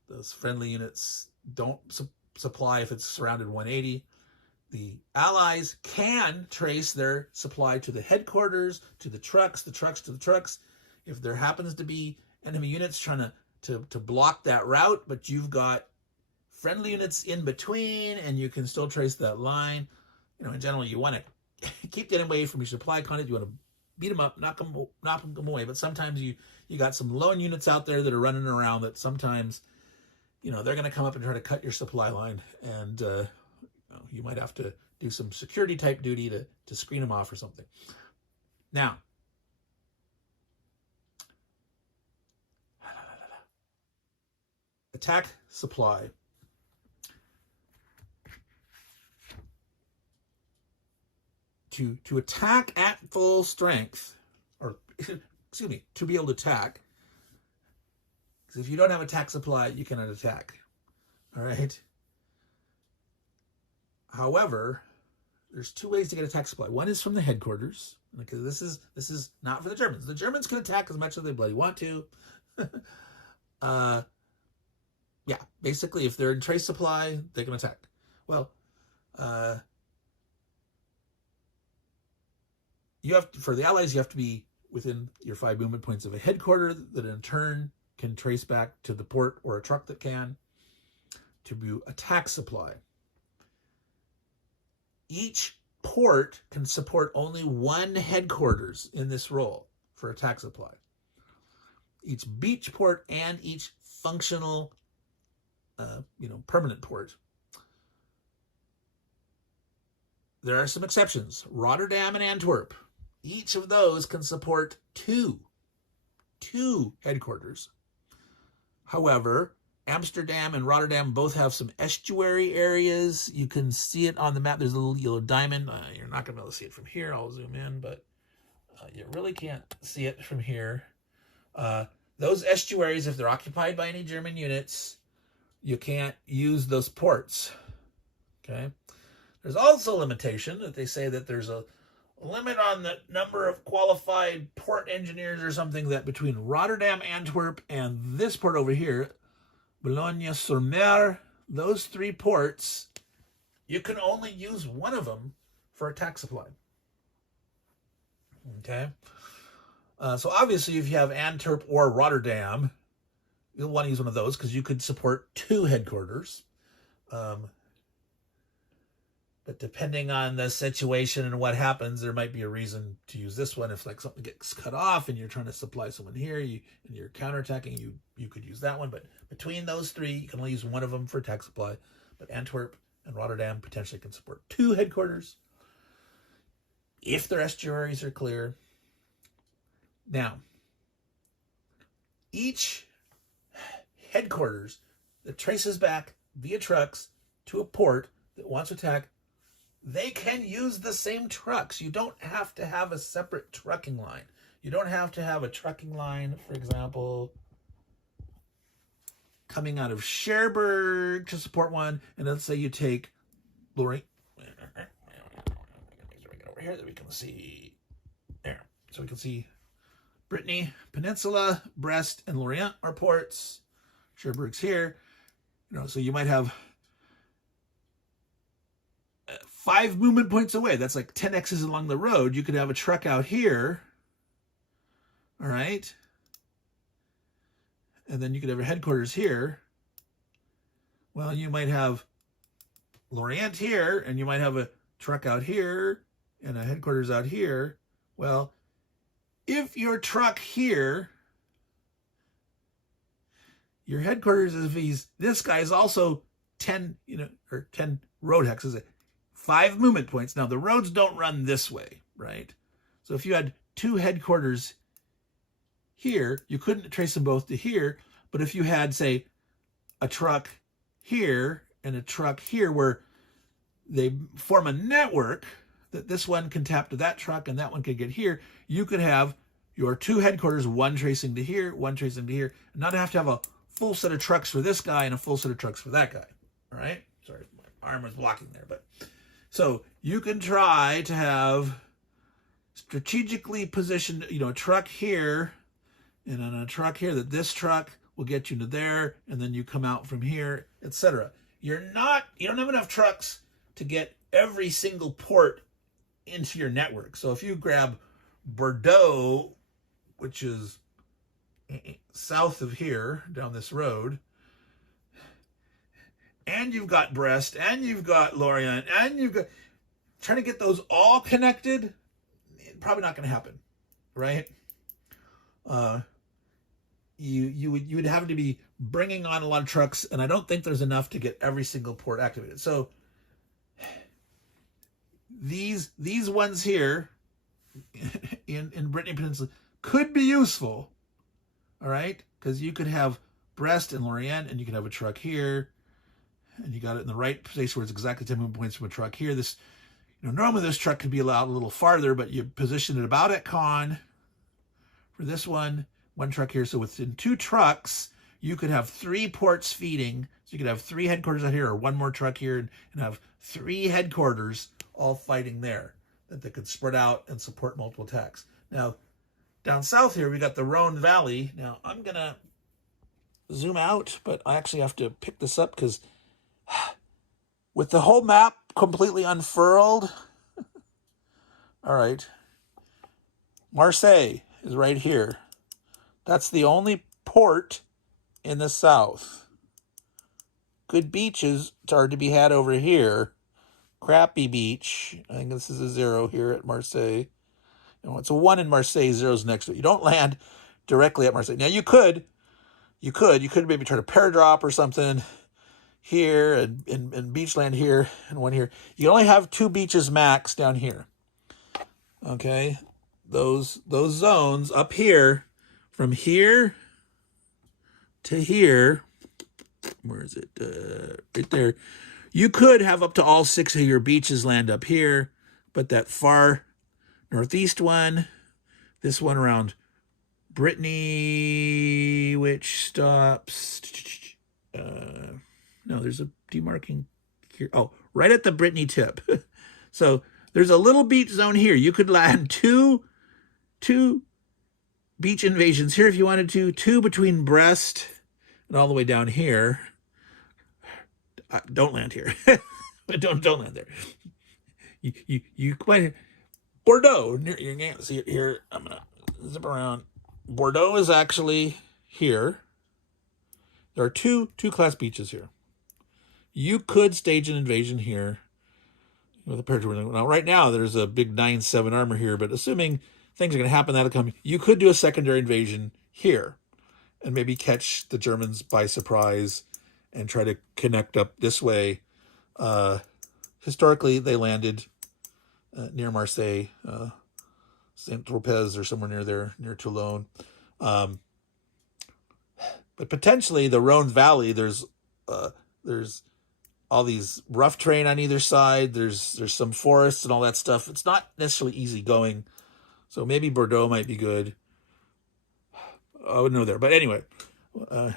Those friendly units don't supply if it's surrounded 180. The Allies can trace their supply to the headquarters, to the trucks to the trucks. If there happens to be enemy units trying to block that route, but you've got friendly units in between and you can still trace that line, in general, you want to keep getting away from your supply conduit. You want to beat them up, knock them away. But sometimes you got some lone units out there that are running around that sometimes, they're going to come up and try to cut your supply line, and you might have to do some security type duty to screen them off or something. Now, attack supply. To attack at full strength, or excuse me, to be able to attack. Because if you don't have attack supply, you cannot attack. All right. However, there's 2 ways to get attack supply. One is from the headquarters. Okay, this is not for the Germans. The Germans can attack as much as they bloody want to. Yeah, basically, if they're in trace supply, they can attack. Well, for the Allies, you have to be within your 5 movement points of a headquarter that in turn can trace back to the port or a truck that can to do attack supply. Each port can support only 1 headquarters in this role for attack supply. Each beach port and each functional, permanent port. There are some exceptions. Rotterdam and Antwerp. Each of those can support 2 headquarters. However, Amsterdam and Rotterdam both have some estuary areas. You can see it on the map. There's a little yellow diamond. You're not going to be able to see it from here. I'll zoom in, but you really can't see it from here. Those estuaries, if they're occupied by any German units, you can't use those ports. Okay? There's also a limitation that they say that there's a limit on the number of qualified port engineers or something, that between Rotterdam, Antwerp, and this port over here, Boulogne-sur-Mer, those 3 ports, you can only use one of them for a tax supply. Okay? So obviously, if you have Antwerp or Rotterdam, you'll want to use one of those because you could support 2 headquarters. But depending on the situation and what happens, there might be a reason to use this one. If like something gets cut off and you're trying to supply someone here, and you're counterattacking, you could use that one. But between those 3, you can only use one of them for tax supply. But Antwerp and Rotterdam potentially can support 2 headquarters if their estuaries are clear. Now, each headquarters that traces back via trucks to a port that wants to attack, they can use the same trucks. You don't have to have a separate trucking line. You don't have to have a trucking line, for example, coming out of Cherbourg to support one. And let's say you take Lorient. Over here that we can see there. So we can see Brittany Peninsula, Brest, and Lorient are ports. Cherbourg's here. So you might have 5 movement points away. That's like 10 X's along the road. You could have a truck out here. All right. And then you could have your headquarters here. Well, you might have Lorient here, and you might have a truck out here and a headquarters out here. Well, if your truck here, your headquarters is this guy is also 10, or 10 road hexes. 5 movement points. Now, the roads don't run this way, right? So if you had 2 headquarters here, you couldn't trace them both to here. But if you had, say, a truck here and a truck here where they form a network that this one can tap to that truck and that one can get here, you could have your 2 headquarters, one tracing to here, one tracing to here, and not have to have a full set of trucks for this guy and a full set of trucks for that guy. All right? Sorry, my arm was blocking there, but... So you can try to have strategically positioned, a truck here and then a truck here, that this truck will get you to there, and then you come out from here, etc. You don't have enough trucks to get every single port into your network. So if you grab Bordeaux, which is south of here, down this road, and you've got Brest, and you've got Lorient, and you've got... Trying to get those all connected, probably not going to happen, right? You would have to be bringing on a lot of trucks, and I don't think there's enough to get every single port activated. So these ones here in Brittany Peninsula could be useful, all right? Because you could have Brest and Lorient, and you could have a truck here, and you got it in the right place where it's exactly 10 movement points from a truck here. This, normally this truck could be allowed a little farther, but you position it about at con for this one truck here. So within 2 trucks, you could have 3 ports feeding. So you could have 3 headquarters out here, or 1 more truck here, and have 3 headquarters all fighting there that they could spread out and support multiple attacks. Now, down south here, we got the Rhone Valley. Now, I'm going to zoom out, but I actually have to pick this up because with the whole map completely unfurled, all right, Marseille is right here. That's the only port in the south. Good beaches are to be had over here. Crappy beach. I think this is a 0 here at Marseille. It's a 1 in Marseille, 0's next to it. You don't land directly at Marseille. Now you could maybe try to paradrop or something here and beach land here and 1 here. You only have 2 beaches max down here. Okay, those zones up here, from here to here, where is it? Right there. You could have up to all 6 of your beaches land up here, but that far northeast one, this one around Brittany, which stops, no, there's a demarking here. Oh, right at the Brittany tip. So there's a little beach zone here. You could land two beach invasions here if you wanted to, two between Brest and all the way down here. Don't land here. don't land there. You might Bordeaux. You can't see it here. I'm gonna zip around. Bordeaux is actually here. There are two class beaches here. You could stage an invasion here with a paratrooper. Now, right now, there's a big 9-7 armor here, but assuming things are going to happen, that'll come. You could do a secondary invasion here and maybe catch the Germans by surprise and try to connect up this way. Historically, they landed near Marseille, Saint-Tropez, or somewhere near there, near Toulon. But potentially the Rhone Valley, there's all these rough terrain on either side. There's some forests and all that stuff. It's not necessarily easy going. So maybe Bordeaux might be good. I wouldn't know there. But anyway, we're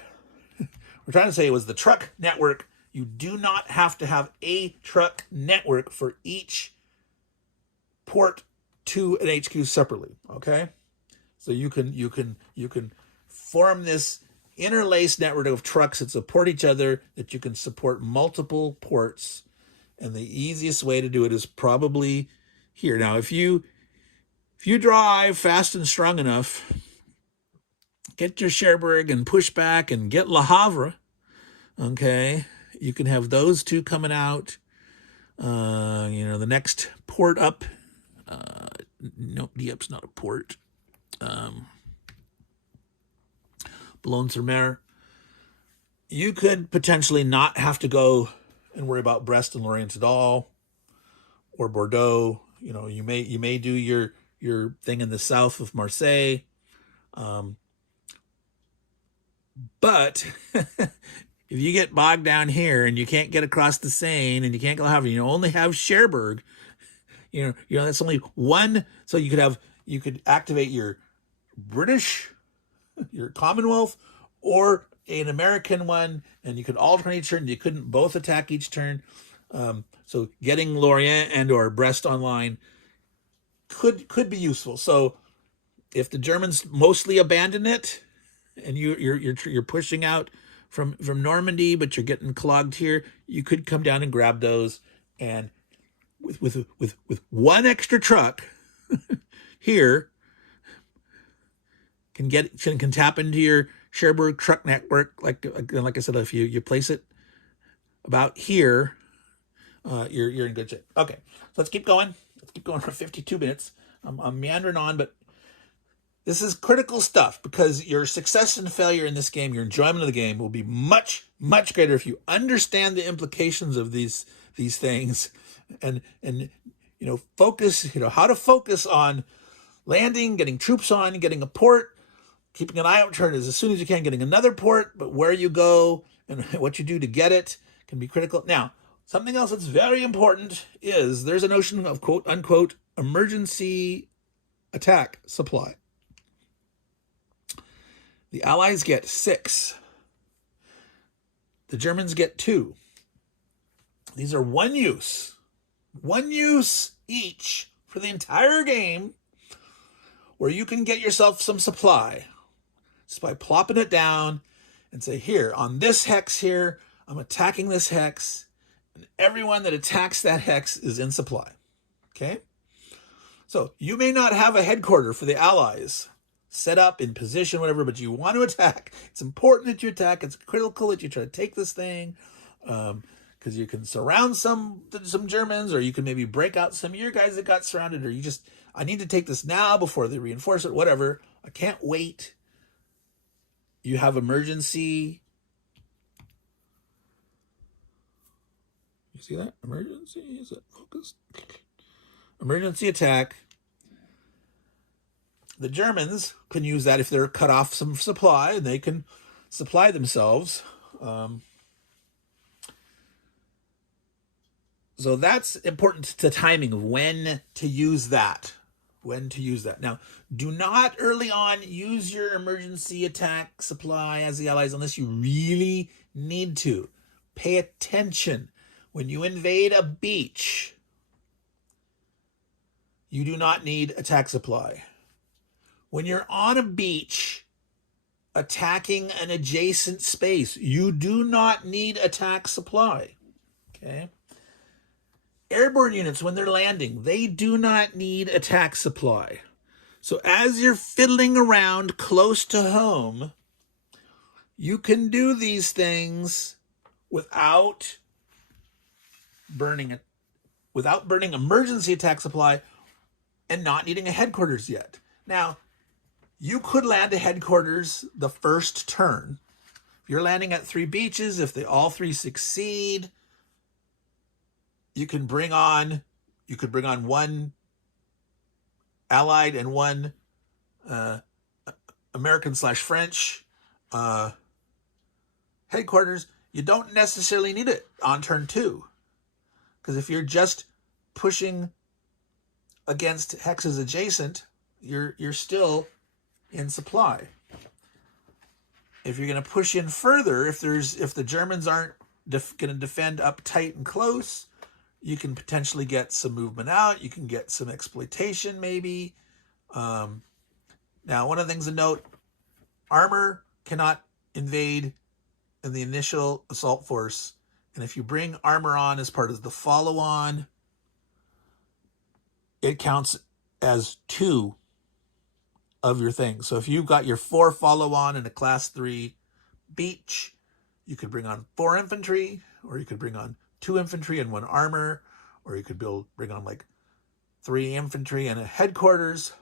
trying to say it was the truck network. You do not have to have a truck network for each port to an HQ separately. Okay? So you can form this interlaced network of trucks that support each other, that you can support multiple ports, and the easiest way to do it is probably here. Now, if you drive fast and strong enough, get your Cherbourg and push back and get Le Havre, okay, you can have those two coming out. The next port up. No, Dieppe's not a port. Boulogne-sur-Mer. You could potentially not have to go and worry about Brest and Lorient at all, or Bordeaux. You may do your thing in the south of Marseille, but if you get bogged down here and you can't get across the Seine and you can't go Havre, you only have Cherbourg. That's only one. So you could activate your British, your Commonwealth, or an American one, and you could alternate each turn. You couldn't both attack each turn. So getting Lorient and or Brest online could be useful. So if the Germans mostly abandon it, and you're pushing out from Normandy, but you're getting clogged here, you could come down and grab those, and with one extra truck here can tap into your Cherbourg truck network. Like I said, if you place it about here, you're in good shape. Okay, so let's keep going. Let's keep going for 52 minutes. I'm meandering on, but this is critical stuff, because your success and failure in this game, your enjoyment of the game, will be much, much greater if you understand the implications of these things, and focus. How to focus on landing, getting troops on, getting a port, keeping an eye out for it as soon as you can, getting another port, but where you go and what you do to get it can be critical. Now, something else that's very important is there's a notion of quote unquote emergency attack supply. The Allies get 6. The Germans get 2. These are one use each for the entire game, where you can get yourself some supply just by plopping it down and say, here, on this hex here, I'm attacking this hex, and everyone that attacks that hex is in supply. Okay? So you may not have a headquarters for the Allies set up in position, whatever, but you want to attack. It's important that you attack. It's critical that you try to take this thing, because you can surround some Germans, or you can maybe break out some of your guys that got surrounded, or I need to take this now before they reinforce it, whatever. I can't wait. You have emergency. You see that? Emergency? Is it focused? Emergency attack. The Germans can use that if they're cut off some supply, and they can supply themselves. So that's important to timing of when to use that. Now, do not early on use your emergency attack supply as the Allies unless you really need to. Pay attention. When you invade a beach, you do not need attack supply. When you're on a beach attacking an adjacent space, you do not need attack supply. Okay? Airborne units, when they're landing, they do not need attack supply. So as you're fiddling around close to home, you can do these things without burning emergency attack supply and not needing a headquarters yet. Now, you could land a headquarters the first turn. If you're landing at 3 beaches, if they all 3 succeed, you could bring on 1 Allied and 1 American/French headquarters. You don't necessarily need it on turn 2. Because if you're just pushing against hexes adjacent, you're still in supply. If you're going to push in further, if the Germans aren't going to defend up tight and close, you can potentially get some movement out. You can get some exploitation maybe. Now, one of the things to note, armor cannot invade in the initial assault force. And if you bring armor on as part of the follow-on, it counts as 2 of your things. So if you've got your 4 follow-on in a class 3 beach, you could bring on 4 infantry, or you could bring on 2 infantry and 1 armor, or you could bring on like 3 infantry and a headquarters.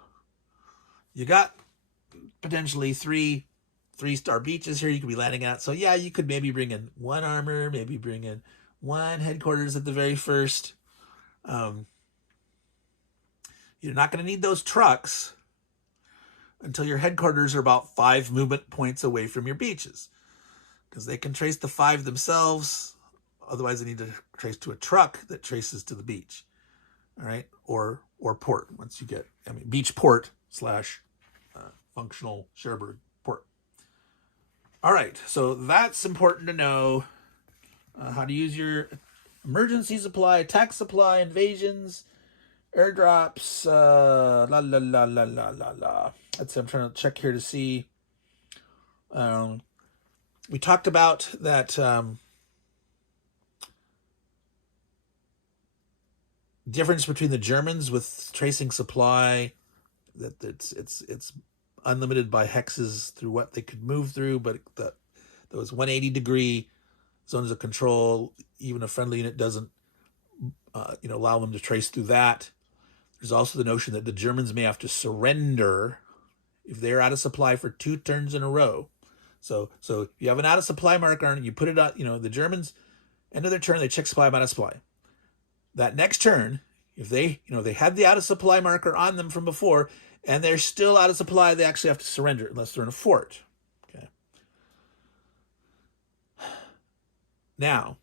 You got potentially 3 3-star beaches here you could be landing at. So yeah, you could maybe bring in 1 armor, maybe bring in 1 headquarters at the very first. You're not going to need those trucks until your headquarters are about 5 movement points away from your beaches, because they can trace the 5 themselves. Otherwise, they need to trace to a truck that traces to the beach. All right, or port. Once you get, beach port / functional Cherbourg port. All right, so that's important to know. How to use your emergency supply, attack supply, invasions, airdrops, That's, I'm trying to check here to see. We talked about that difference between the Germans with tracing supply, that it's unlimited by hexes through what they could move through, but those 180-degree zones of control, even a friendly unit doesn't allow them to trace through that. There's also the notion that the Germans may have to surrender if they're out of supply for 2 turns in a row. So if you have an out of supply marker on it, you put it out, the Germans, end of their turn, they check supply, I'm out of supply. That next turn, if they had the out of supply marker on them from before and they're still out of supply, they actually have to surrender unless they're in a fort. Okay. Now,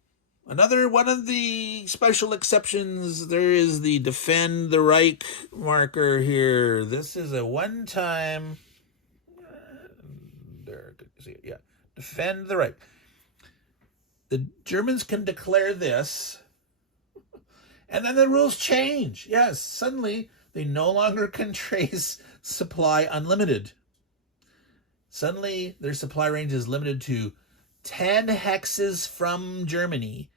another one of the special exceptions, there is the Defend the Reich marker here. This is a one-time, Defend the Reich. The Germans can declare this, and then the rules change. Yes, suddenly they no longer can trace supply unlimited. Suddenly their supply range is limited to 10 hexes from Germany,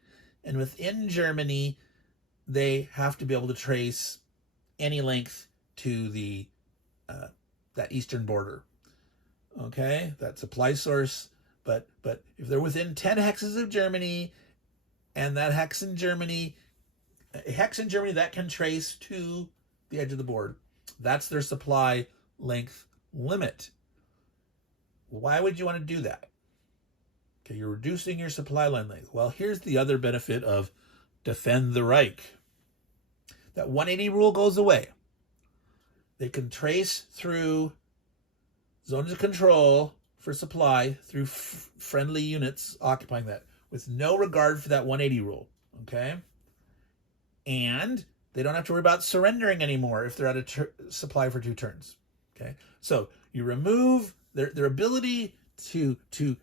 and within Germany they have to be able to trace any length to the that eastern border. Okay, that supply source, but if they're within 10 hexes of Germany, and that hex in Germany that can trace to the edge of the board, that's their supply length limit. Why would you want to do that? Okay, you're reducing your supply line length. Well, here's the other benefit of Defend the Reich. That 180 rule goes away. They can trace through zones of control for supply through friendly units occupying that with no regard for that 180 rule. Okay? And they don't have to worry about surrendering anymore if they're out of supply for 2 turns. Okay? So you remove their ability to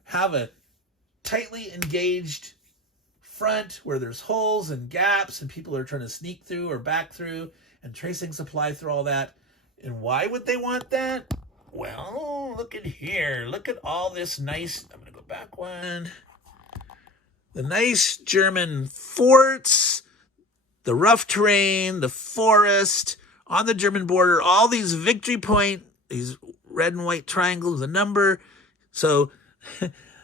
have a tightly engaged front where there's holes and gaps and people are trying to sneak through or back through and tracing supply through all that. And why would they want that? Well, look at here. Look at all this nice, I'm going to go back one. The nice German forts, the rough terrain, the forest, on the German border, all these victory point, these red and white triangles, the number. So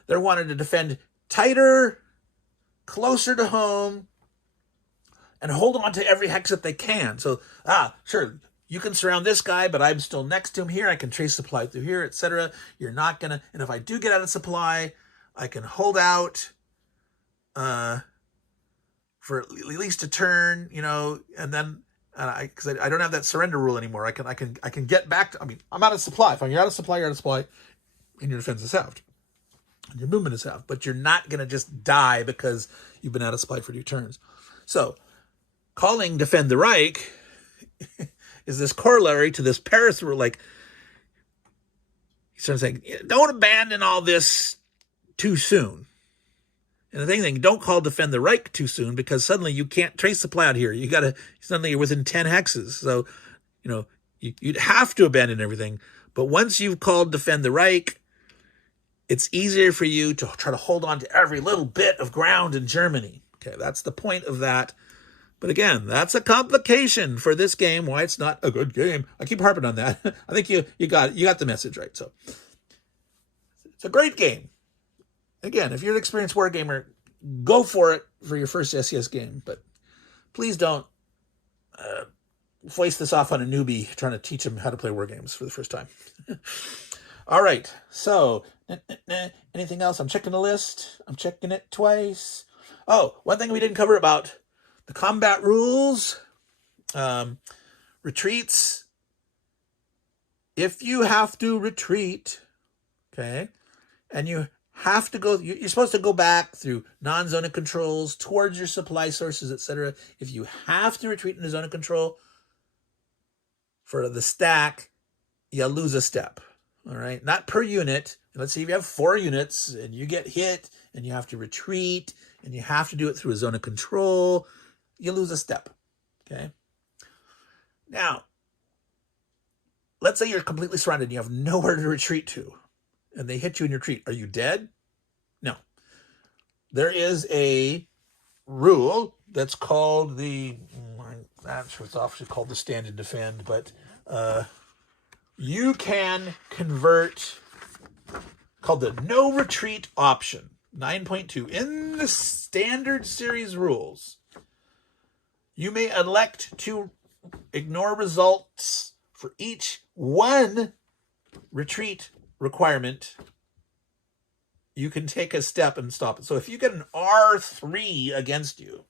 they're wanting to defend tighter, closer to home, and hold on to every hex that they can. So, sure, you can surround this guy, but I'm still next to him here. I can trace supply through here, etc. You're not going to, and if I do get out of supply, I can hold out for at least a turn, and then, because I don't have that surrender rule anymore. I can get back to, I'm out of supply. If you're out of supply, you're out of supply, and your defense is halved. And your movement is halved. But you're not going to just die because you've been out of supply for 2 turns. So, calling Defend the Reich is this corollary to this Paris rule. Like, he's sort of saying, don't abandon all this too soon. And the thing, don't call Defend the Reich too soon, because suddenly you can't trace supply out here. Suddenly you're within 10 hexes. So, you'd have to abandon everything. But once you've called Defend the Reich, it's easier for you to try to hold on to every little bit of ground in Germany. Okay, that's the point of that. But again, that's a complication for this game, why it's not a good game. I keep harping on that. I think you got the message right. So it's a great game. Again, if you're an experienced war gamer, go for it for your first SCS game. But please don't foist this off on a newbie trying to teach him how to play war games for the first time. All right. So anything else? I'm checking the list. I'm checking it twice. Oh, one thing we didn't cover about the combat rules, retreats. If you have to retreat, okay, and you have to go, you're supposed to go back through non-zone of controls towards your supply sources, etc. If you have to retreat in the zone of control for the stack, you lose a step. All right, not per unit. Let's say if you have 4 units and you get hit and you have to retreat and you have to do it through a zone of control, you lose a step. Okay. Now, let's say you're completely surrounded and you have nowhere to retreat to, and they hit you in your retreat. Are you dead? No. There is a rule that's called it's often called the stand and defend, but you can convert, called the no retreat option, 9.2. In the standard series rules, you may elect to ignore results for each one retreat requirement. You can take a step and stop it. So if you get an R3 against you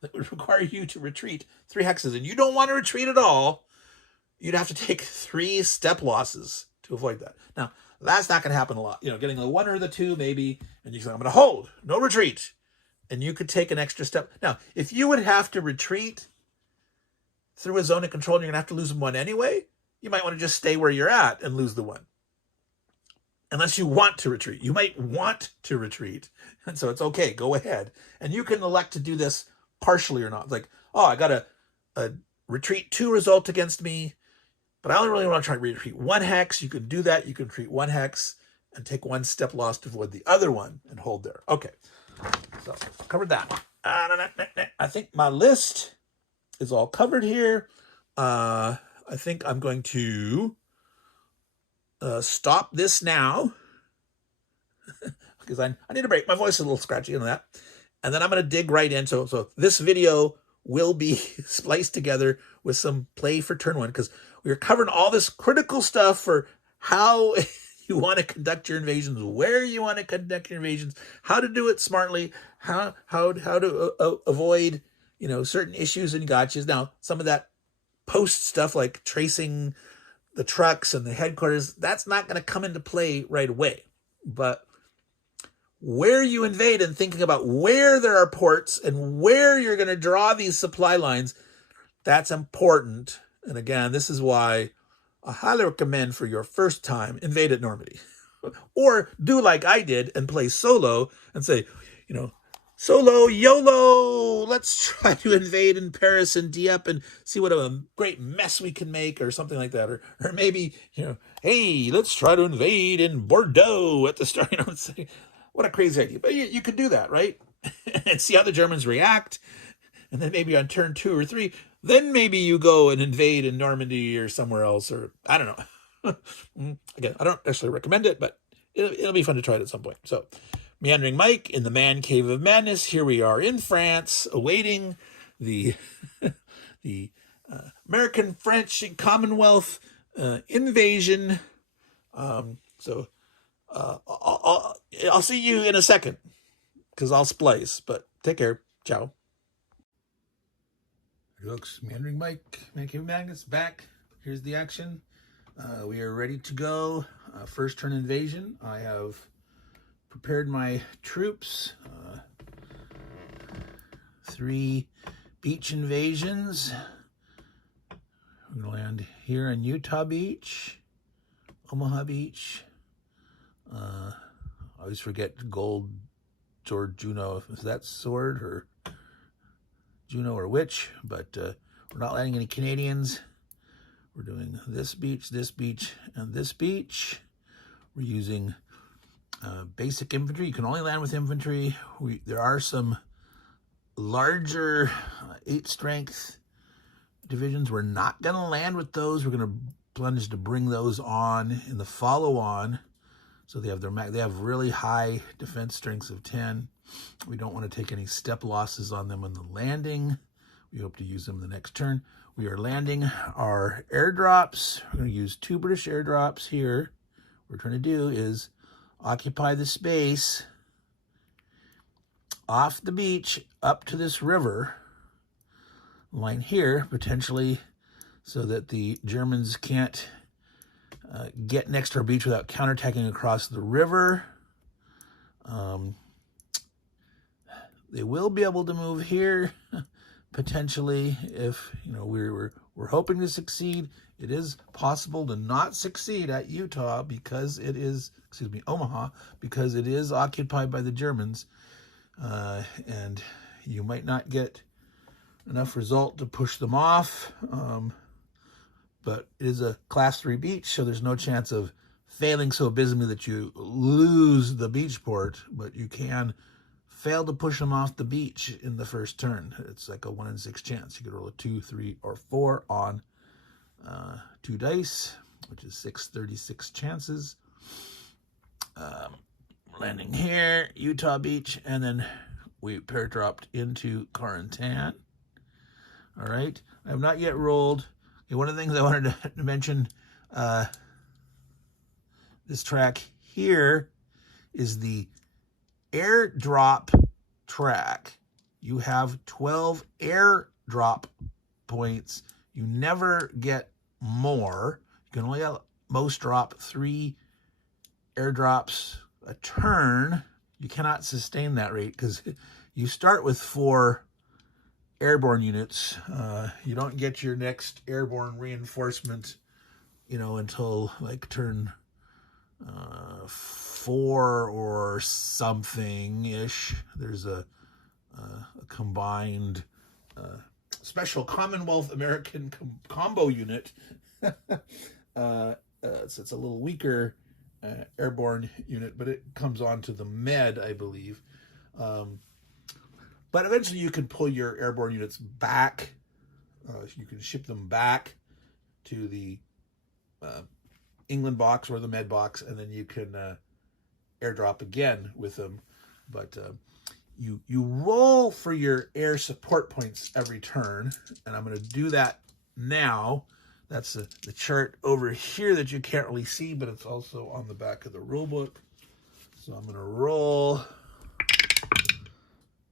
that would require you to retreat 3 hexes and you don't want to retreat at all, you'd have to take 3 step losses to avoid that. Now, that's not going to happen a lot. Getting the 1 or the 2 maybe, and you say, I'm going to hold, no retreat. And you could take an extra step. Now, if you would have to retreat through a zone of control and you're going to have to lose 1 anyway, you might want to just stay where you're at and lose the 1. Unless you want to retreat. You might want to retreat. And so it's okay, go ahead. And you can elect to do this partially or not. It's like, I got a retreat 2 result against me, but I only really want to try to retreat 1 hex. You can do that. You can retreat 1 hex and take 1 step loss to avoid the other one and hold there. Okay. So, covered that. I think my list is all covered here. I think I'm going to stop this now because I need a break. My voice is a little scratchy on that. And then I'm going to dig right in. So this video will be spliced together with some play for turn 1 because we're covering all this critical stuff for how you want to conduct your invasions, where you want to conduct your invasions, how to do it smartly, how to avoid, certain issues and gotchas. Now, some of that post stuff like tracing the trucks and the headquarters, that's not going to come into play right away. But where you invade and thinking about where there are ports and where you're going to draw these supply lines, that's important. And again, this is why I highly recommend for your first time, invade at Normandy. Or do like I did and play solo and say, Solo YOLO! Let's try to invade in Paris and Dieppe and see what a great mess we can make, or something like that. Or maybe, hey, let's try to invade in Bordeaux at the start. What a crazy idea. But you could do that, right? And see how the Germans react. And then maybe on turn 2 or 3, then maybe you go and invade in Normandy or somewhere else, or I don't know. Again, I don't actually recommend it, but it'll be fun to try it at some point. So, Meandering Mike in the Man Cave of Madness. Here we are in France, awaiting the the American French Commonwealth invasion. So I'll see you in a second, because I'll splice. But take care. Ciao. Here looks Meandering Mike, Man Cave of Madness, back. Here's the action. We are ready to go. First turn invasion. I have prepared my troops. 3 beach invasions. I'm going to land here in Utah Beach, Omaha Beach. I always forget Gold Sword Juno. Is that sword or Juno or which? But we're not landing any Canadians. We're doing this beach, and this beach. We're using basic infantry. You can only land with infantry. There are some larger 8 strength divisions. We're not going to land with those. We're going to plunge to bring those on in the follow-on. So they have really high defense strengths of 10. We don't want to take any step losses on them on the landing. We hope to use them the next turn. We are landing our airdrops. We're going to use 2 British airdrops here. What we're trying to do is occupy the space off the beach up to this river line here, potentially, so that the Germans can't get next to our beach without counterattacking across the river. They will be able to move here potentially if we're hoping to succeed. It is possible to not succeed at Utah because it is, Omaha, because it is occupied by the Germans, and you might not get enough result to push them off. But it is a class 3 beach, so there's no chance of failing so abysmally that you lose the beach port, but you can fail to push them off the beach in the first turn. It's like a 1 in 6 chance. You could roll a 2, 3, or 4 on 2 dice, which is 36 chances. Landing here, Utah Beach, and then we paradropped into Corentin. All right, I have not yet rolled. Okay, one of the things I wanted to mention, this track here is the airdrop track. You have 12 airdrop points. You never get more. You can only at most drop 3 airdrops a turn. You cannot sustain that rate because you start with 4 airborne units. You don't get your next airborne reinforcement, until like turn 4 or something ish. There's a combined special Commonwealth American combo unit. It's a little weaker airborne unit, but it comes on to the med, I believe. But eventually you can pull your airborne units back. You can ship them back to the England box or the med box, and then you can airdrop again with them. But you roll for your air support points every turn, and I'm going to do that now. That's the chart over here that you can't really see, but it's also on the back of the rule book. So I'm going to roll,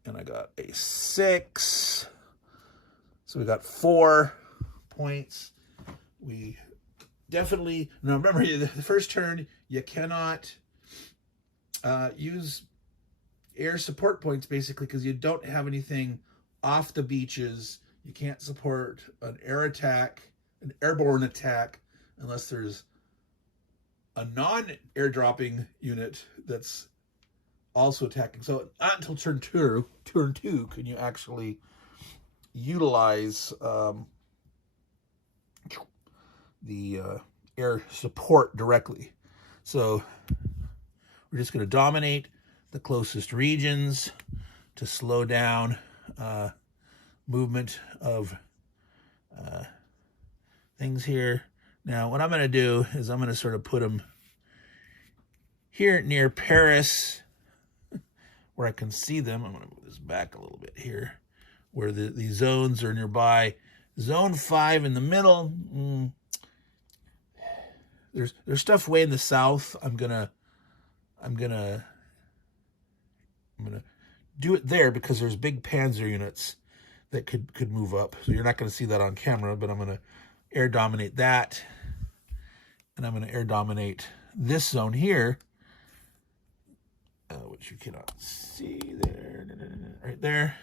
and I got a 6. So we got 4 points. We definitely, now remember, the first turn, you cannot use air support points, basically, because you don't have anything off the beaches. You can't support an airborne attack, unless there's a non-airdropping unit that's also attacking. So not until turn two can you actually utilize the air support directly. So we're just going to dominate the closest regions to slow down movement of things here. Now, what I'm going to do is I'm going to sort of put them here near Paris, where I can see them. I'm going to move this back a little bit here, where the zones are nearby. Zone 5 in the middle. There's stuff way in the south. I'm gonna do it there because there's big Panzer units that could move up. So you're not going to see that on camera, but I'm going to air dominate that. And I'm going to air dominate this zone here, which you cannot see there, right there,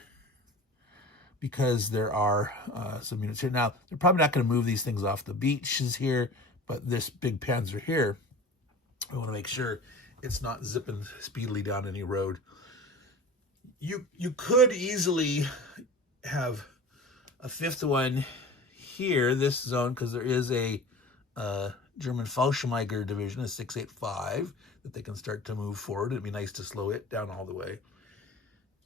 because there are some units here. Now, they're probably not going to move these things off the beaches here, but this big Panzer here, we want to make sure it's not zipping speedily down any road. You could easily have a fifth one here, this zone, because there is a German Fallschirmjäger division, a 685, that they can start to move forward. It'd be nice to slow it down all the way.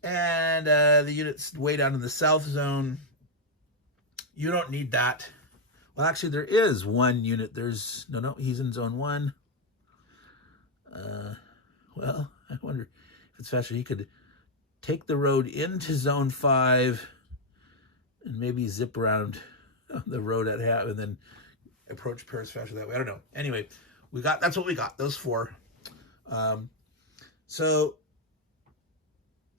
And the units way down in the south zone, you don't need that. Well, actually, there is one unit. There's, no, he's in zone 1. Well, I wonder if it's faster. He could take the road into zone 5 and maybe zip around the road at half and then approach Paris faster that way. I don't know. Anyway, that's what we got, those 4. So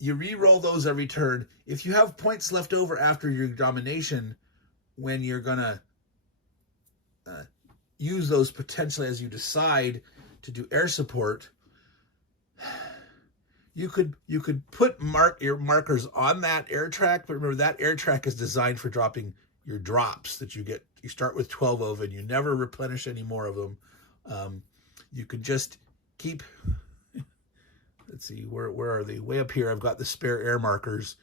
you re-roll those every turn. If you have points left over after your domination, when you're gonna use those potentially as you decide to do air support, you could put your markers on that air track, but remember that air track is designed for dropping your drops that you get. You start with 12 of and you never replenish any more of them. You could just keep, let's see, where are they? Way up here, I've got the spare air markers.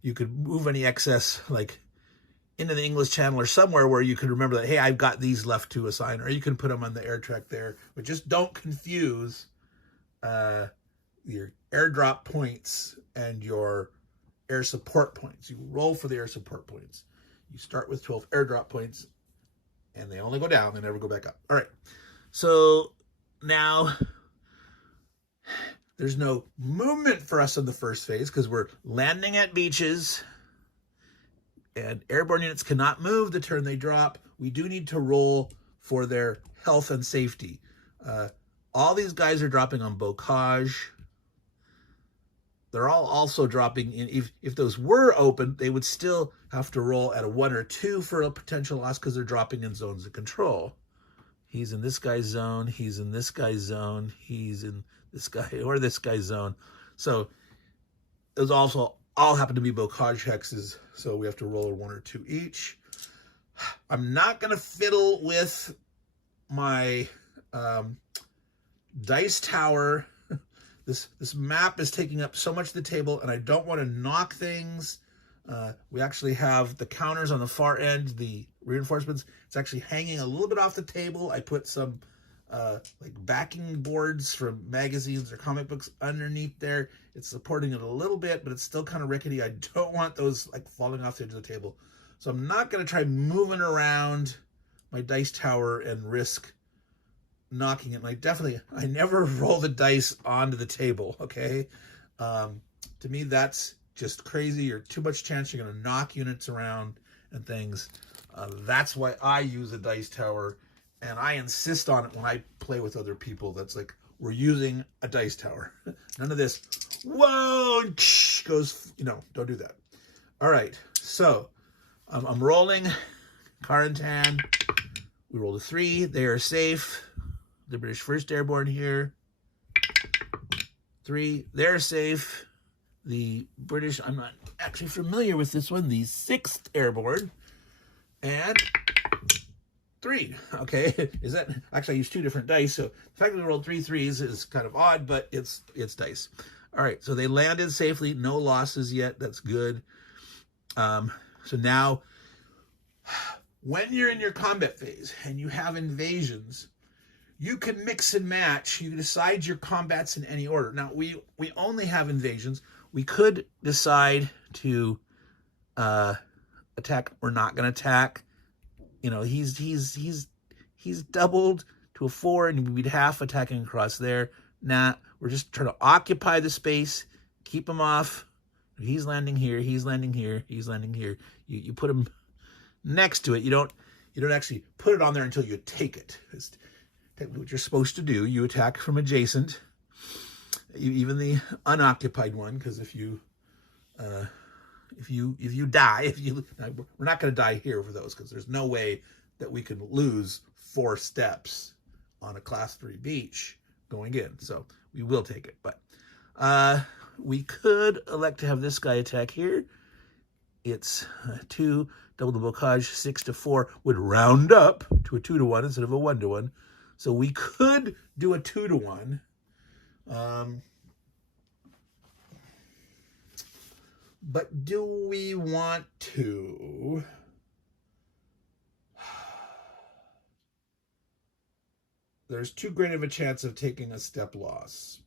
You could move any excess like into the English Channel or somewhere where you could remember that, hey, I've got these left to assign, or you can put them on the air track there. But just don't confuse your airdrop points and your air support points. You roll for the air support points. You start with 12 airdrop points, and they only go down. They never go back up. All right. So now there's no movement for us in the first phase because we're landing at beaches, and airborne units cannot move the turn they drop. We do need to roll for their health and safety. All these guys are dropping on bocage. They're all also dropping in. If those were open, they would still have to roll at a 1 or 2 for a potential loss because they're dropping in zones of control. He's in this guy's zone. He's in this guy's zone. He's in this guy or this guy's zone. So those also all happen to be bocage hexes. So we have to roll a 1 or 2 each. I'm not going to fiddle with my dice tower. This map is taking up so much of the table, and I don't want to knock things. We actually have the counters on the far end, the reinforcements. It's actually hanging a little bit off the table. I put some like backing boards from magazines or comic books underneath there. It's supporting it a little bit, but it's still kind of rickety. I don't want those like falling off the edge of the table. So I'm not going to try moving around my dice tower and risk knocking it. And I never roll the dice onto the table, okay? To me, that's just crazy. You're too much chance you're going to knock units around and things. That's why I use a dice tower, and I insist on it when I play with other people. That's like, we're using a dice tower. None of this, whoa, goes, don't do that. All right, so I'm rolling. Carentan, we rolled a 3. They are safe. The British 1st Airborne here. 3, they're safe. The British, I'm not actually familiar with this one, the 6th Airborne. And 3, okay. Is that, actually I used 2 different dice, so the fact that we rolled 3 3s is kind of odd, but it's dice. All right, so they landed safely. No losses yet. That's good. So now, when you're in your combat phase and you have invasions, you can mix and match. You decide your combats in any order. Now, we only have invasions. We could decide to attack. We're not going to attack. You know, he's doubled to a 4, and we'd half attacking across there. Nah, we're just trying to occupy the space, keep him off. He's landing here. He's landing here. He's landing here. You put him next to it. You don't actually put it on there until you take it. It's what you're supposed to do. You attack from adjacent, even the unoccupied one, because if you die, we're not going to die here for those, because there's no way that we can lose 4 steps on a class 3 beach going in. So we will take it, but we could elect to have this guy attack here. It's 2, double the bocage, 6 to 4 would round up to a 2 to 1 instead of a 1 to 1. So we could do a 2 to 1. But do we want to? There's too great of a chance of taking a step loss.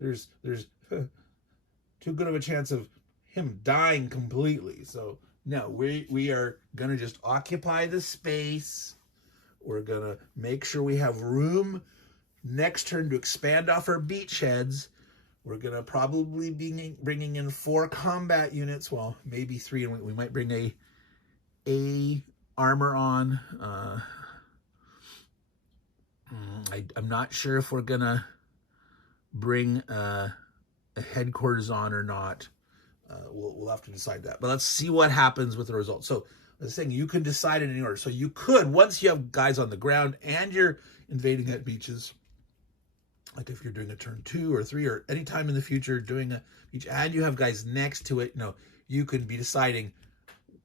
There's too good of a chance of him dying completely. So no, we are gonna just occupy the space. We're gonna make sure we have room next turn to expand off our beachheads. We're gonna probably be bringing in 4 combat units. Well, maybe 3, and we might bring a armor on. I'm not sure if we're gonna bring a headquarters on or not. We'll have to decide that. But let's see what happens with the results. So I was saying, you can decide in any order. So you could, once you have guys on the ground and you're invading at beaches, like if you're doing a turn 2 or 3 or any time in the future doing a beach, and you have guys next to it, you can be deciding,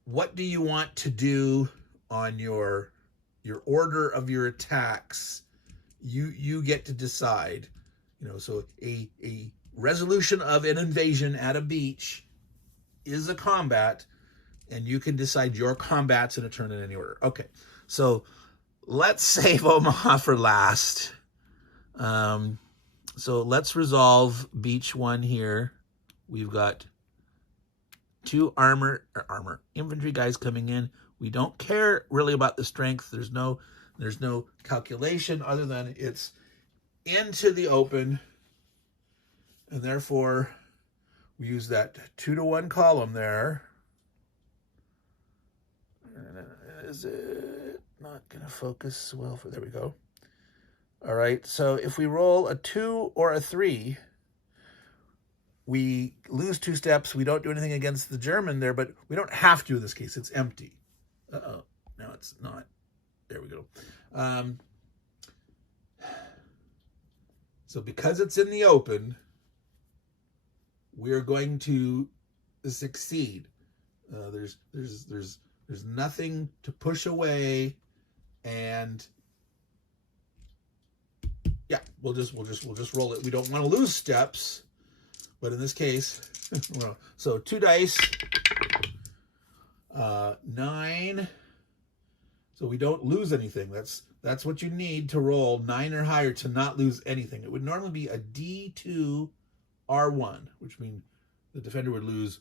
what do you want to do on your order of your attacks. You get to decide. So a resolution of an invasion at a beach is a combat, and you can decide your combats in a turn in any order. Okay, so let's save Omaha for last. So let's resolve beach 1 here. We've got 2 infantry guys coming in. We don't care really about the strength. There's no calculation other than it's into the open, and therefore we use that 2 to 1 column there. Is it not going to focus well? There we go. All right, so if we roll a 2 or a 3, we lose 2 steps. We don't do anything against the German there, but we don't have to in this case. It's empty. Uh-oh, no, it's not. There we go. So because it's in the open, we're going to succeed. There's nothing to push away, and yeah, we'll just roll it. We don't want to lose steps, but in this case, so 2 dice, 9. So we don't lose anything. That's what you need to roll 9 or higher to not lose anything. It would normally be a D2 R1, which means the defender would lose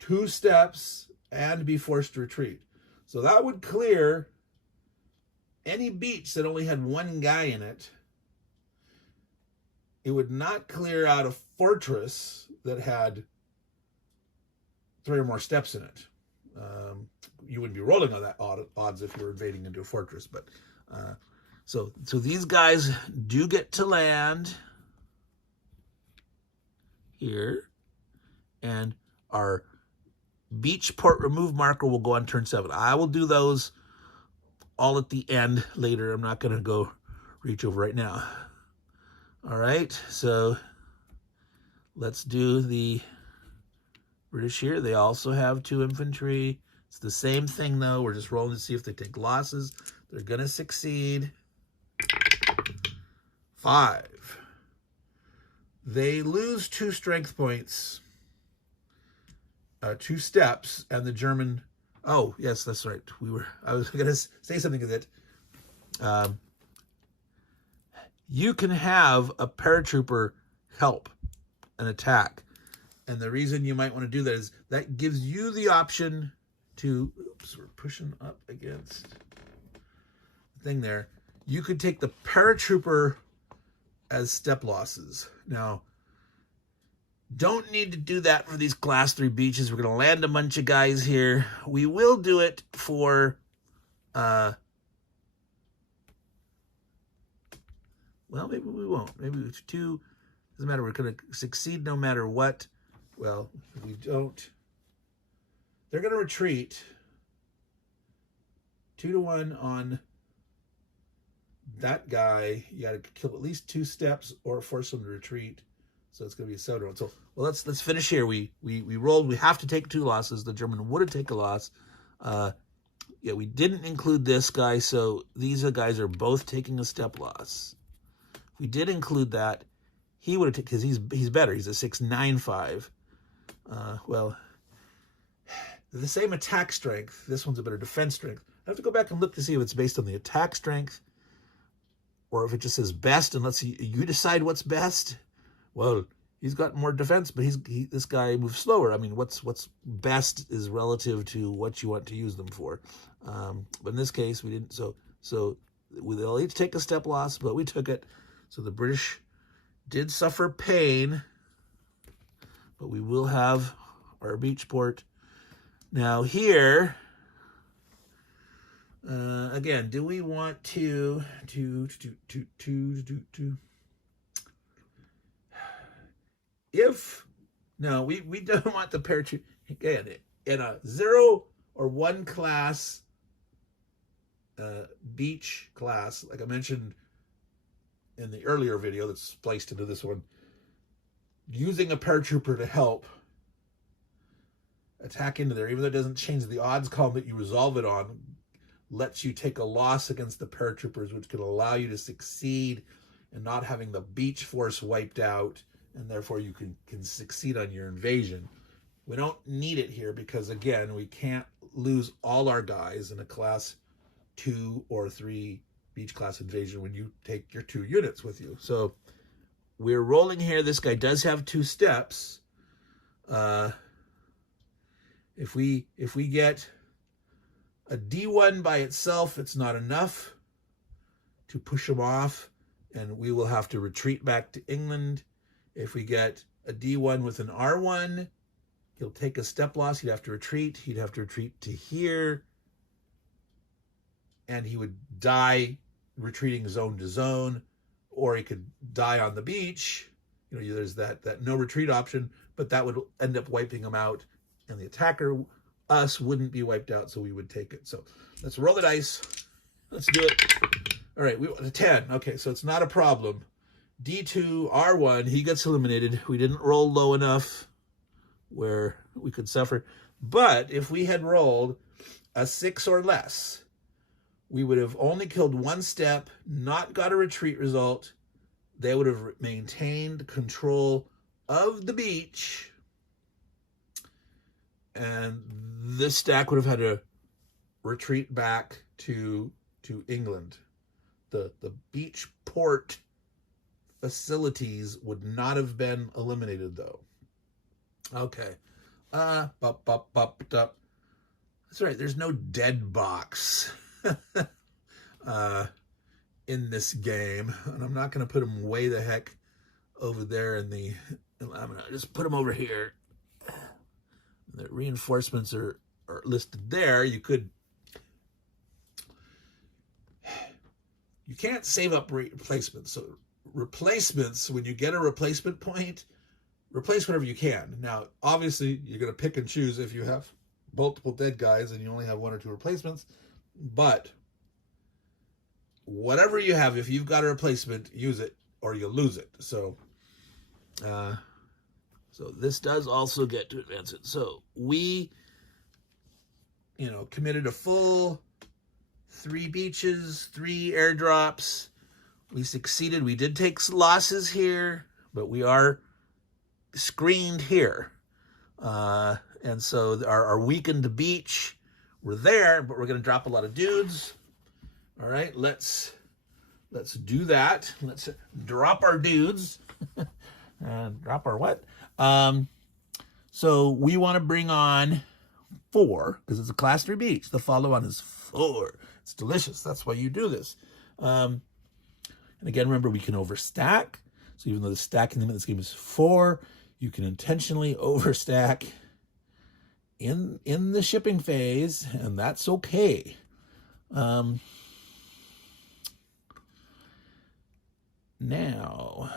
2 steps and be forced to retreat. So that would clear any beach that only had 1 guy in it. It would not clear out a fortress that had 3 or more steps in it. You wouldn't be rolling on that odds if you were invading into a fortress, but so these guys do get to land here, and our beach port remove marker will go on turn 7. I will do those all at the end later. I'm not going to go reach over right now. All right, so let's do the British here. They also have 2 infantry. It's the same thing, though. We're just rolling to see if they take losses. They're going to succeed. 5. They lose 2 strength points, 2 steps, and the German. Oh, yes, that's right. I was going to say something that you can have a paratrooper help an attack. And the reason you might want to do that is that gives you the option to, oops, we're pushing up against the thing there. You could take the paratrooper as step losses. Now, don't need to do that for these class 3 beaches. We're going to land a bunch of guys here. We will do it for, well, maybe we won't. Maybe it's 2. Doesn't matter. We're going to succeed no matter what. Well, if we don't, they're going to retreat 2-1 on that guy. You got to kill at least 2 steps or force them to retreat. So it's going to be a 7-1. So, well, let's finish here. We rolled. We have to take 2 losses. The German would have taken a loss. Yeah, we didn't include this guy, so these guys are both taking a step loss. If we did include that, he would have taken, because he's better. He's a 6.95. Well, the same attack strength. This one's a better defense strength. I have to go back and look to see if it's based on the attack strength or if it just says best, and let's see, you decide what's best. Well, he's got more defense, but this guy moves slower. I mean, what's best is relative to what you want to use them for. But in this case, we didn't. So they'll each take a step loss, but we took it. So the British did suffer pain, but we will have our beach port. Now here, again, do we want to if, no, we don't want the paratrooper, again, in a 0 or 1 class, beach class, like I mentioned in the earlier video that's spliced into this one, using a paratrooper to help attack into there, even though it doesn't change the odds column that you resolve it on, lets you take a loss against the paratroopers, which can allow you to succeed in not having the beach force wiped out, and therefore you can succeed on your invasion. We don't need it here because, again, we can't lose all our guys in a class 2 or 3 beach class invasion when you take your 2 units with you. So we're rolling here. This guy does have 2 steps. If we get a D1 by itself, it's not enough to push him off, and we will have to retreat back to England. If we get a D1 with an R1, he'll take a step loss. He'd have to retreat. He'd have to retreat to here, and he would die retreating zone to zone, or he could die on the beach. You know, there's that no retreat option, but that would end up wiping him out, and the attacker, us, wouldn't be wiped out, so we would take it. So let's roll the dice. Let's do it. All right, we want a 10. Okay, so it's not a problem. D2, R1, he gets eliminated. We didn't roll low enough where we could suffer. But if we had rolled a 6 or less, we would have only killed 1 step, not got a retreat result. They would have maintained control of the beach, and this stack would have had to retreat back to England. The beach port facilities would not have been eliminated, though. Okay. That's right. There's no dead box in this game, and I'm not going to put them way the heck over there in the. I'm going to just put them over here. The reinforcements are listed there. You can't save up replacements. So replacements, when you get a replacement point, replace whatever you can. Now, obviously, you're going to pick and choose if you have multiple dead guys and you only have 1 or 2 replacements. But whatever you have, if you've got a replacement, use it or you'll lose it. So this does also get to advance it. So we, committed a full 3 beaches, 3 airdrops. We succeeded. We did take losses here, but we are screened here. And so our weakened beach, we're there, but we're going to drop a lot of dudes. All right, let's do that. Let's drop our dudes. Drop our what? So we want to bring on 4, because it's a class 3 beach. The follow-on is 4. It's delicious. That's why you do this. And again, remember, we can overstack. So even though the stacking limit in this game is 4, you can intentionally overstack in the shipping phase, and that's okay. Now,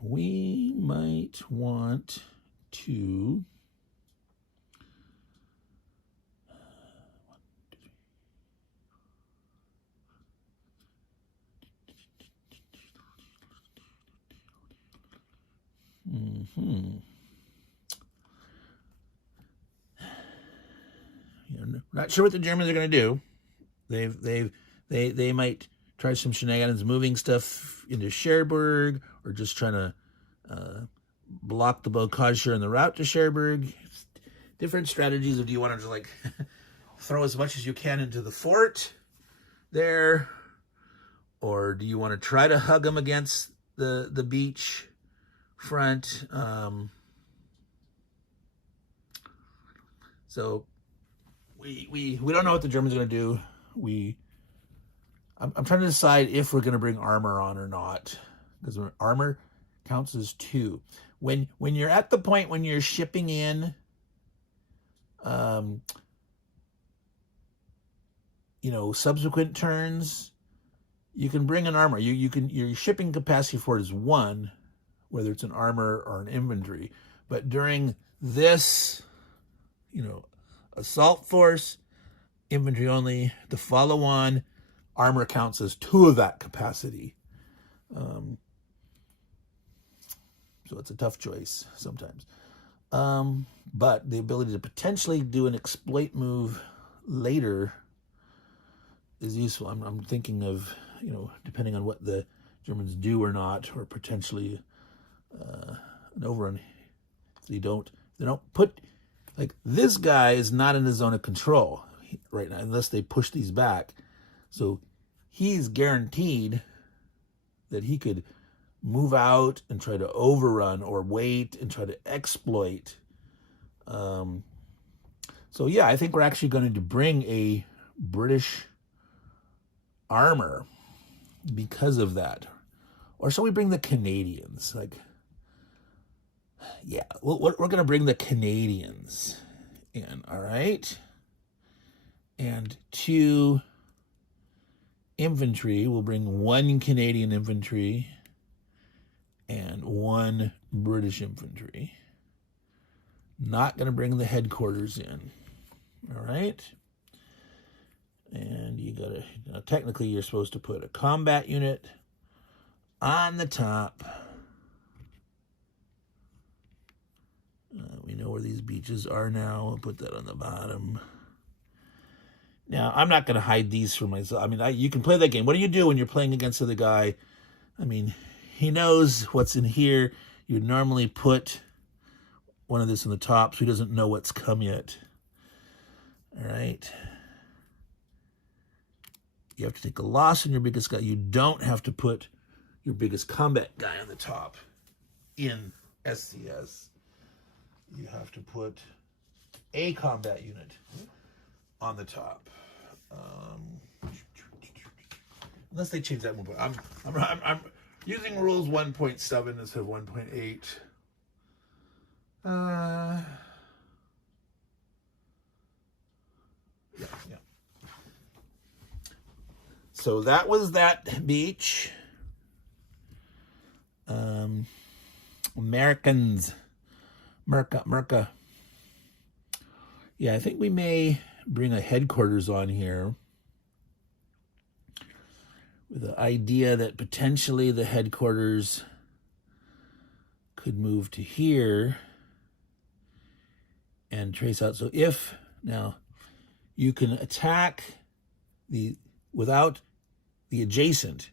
we might want to not sure what the Germans are going to do. They might try some shenanigans, moving stuff into Cherbourg, or just trying to block the Bocage in the route to Cherbourg. Different strategies. Or do you want to just like throw as much as you can into the fort there, or do you want to try to hug them against the beach front? So we don't know what the Germans are going to do. I'm trying to decide if we're going to bring armor on or not, because armor counts as 2. When you're at the point when you're shipping in, subsequent turns, you can bring an armor. Your shipping capacity for it is 1, whether it's an armor or an inventory. But during this, assault force, infantry only, the follow-on, armor counts as 2 of that capacity. So it's a tough choice sometimes. But the ability to potentially do an exploit move later is useful. I'm thinking of, depending on what the Germans do or not, or potentially an overrun. They don't put, like, this guy is not in the zone of control right now unless they push these back. So he's guaranteed that he could move out and try to overrun, or wait and try to exploit. So yeah, I think we're actually going to bring a British armor because of that. Or shall we bring the Canadians? We're going to bring the Canadians in, all right? And 2 infantry. We'll bring 1 Canadian infantry and 1 British infantry. Not going to bring the headquarters in, all right? And you got to, technically you're supposed to put a combat unit on the top. We know where these beaches are now. I'll put that on the bottom. Now, I'm not going to hide these for myself. I mean, you can play that game. What do you do when you're playing against the other guy? I mean, he knows what's in here. You would normally put one of this in the top so he doesn't know what's come yet. All right. You have to take a loss on your biggest guy. You don't have to put your biggest combat guy on the top in SCS. You have to put a combat unit on the top. Unless they change that one. But I'm using rules 1.7 instead of 1.8. Yeah. So that was that beach. Americans. Merca. Yeah, I think we may bring a headquarters on here with the idea that potentially the headquarters could move to here and trace out. So if now you can attack without the adjacent,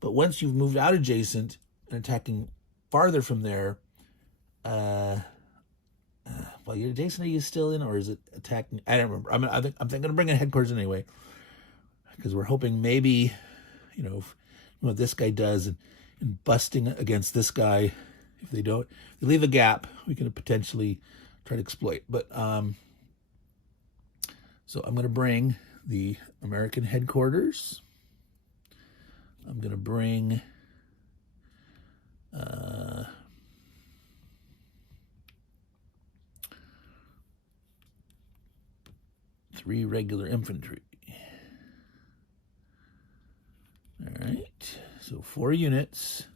but once you've moved out adjacent and attacking farther from there, well, Jason, are you still in, or is it attacking? I don't remember. I'm thinking of bringing headquarters anyway, because we're hoping maybe, what this guy does and busting against this guy. If they leave a gap, we can potentially try to exploit. But so I'm going to bring the American headquarters. I'm going to bring 3 regular infantry. All right, so 4 units,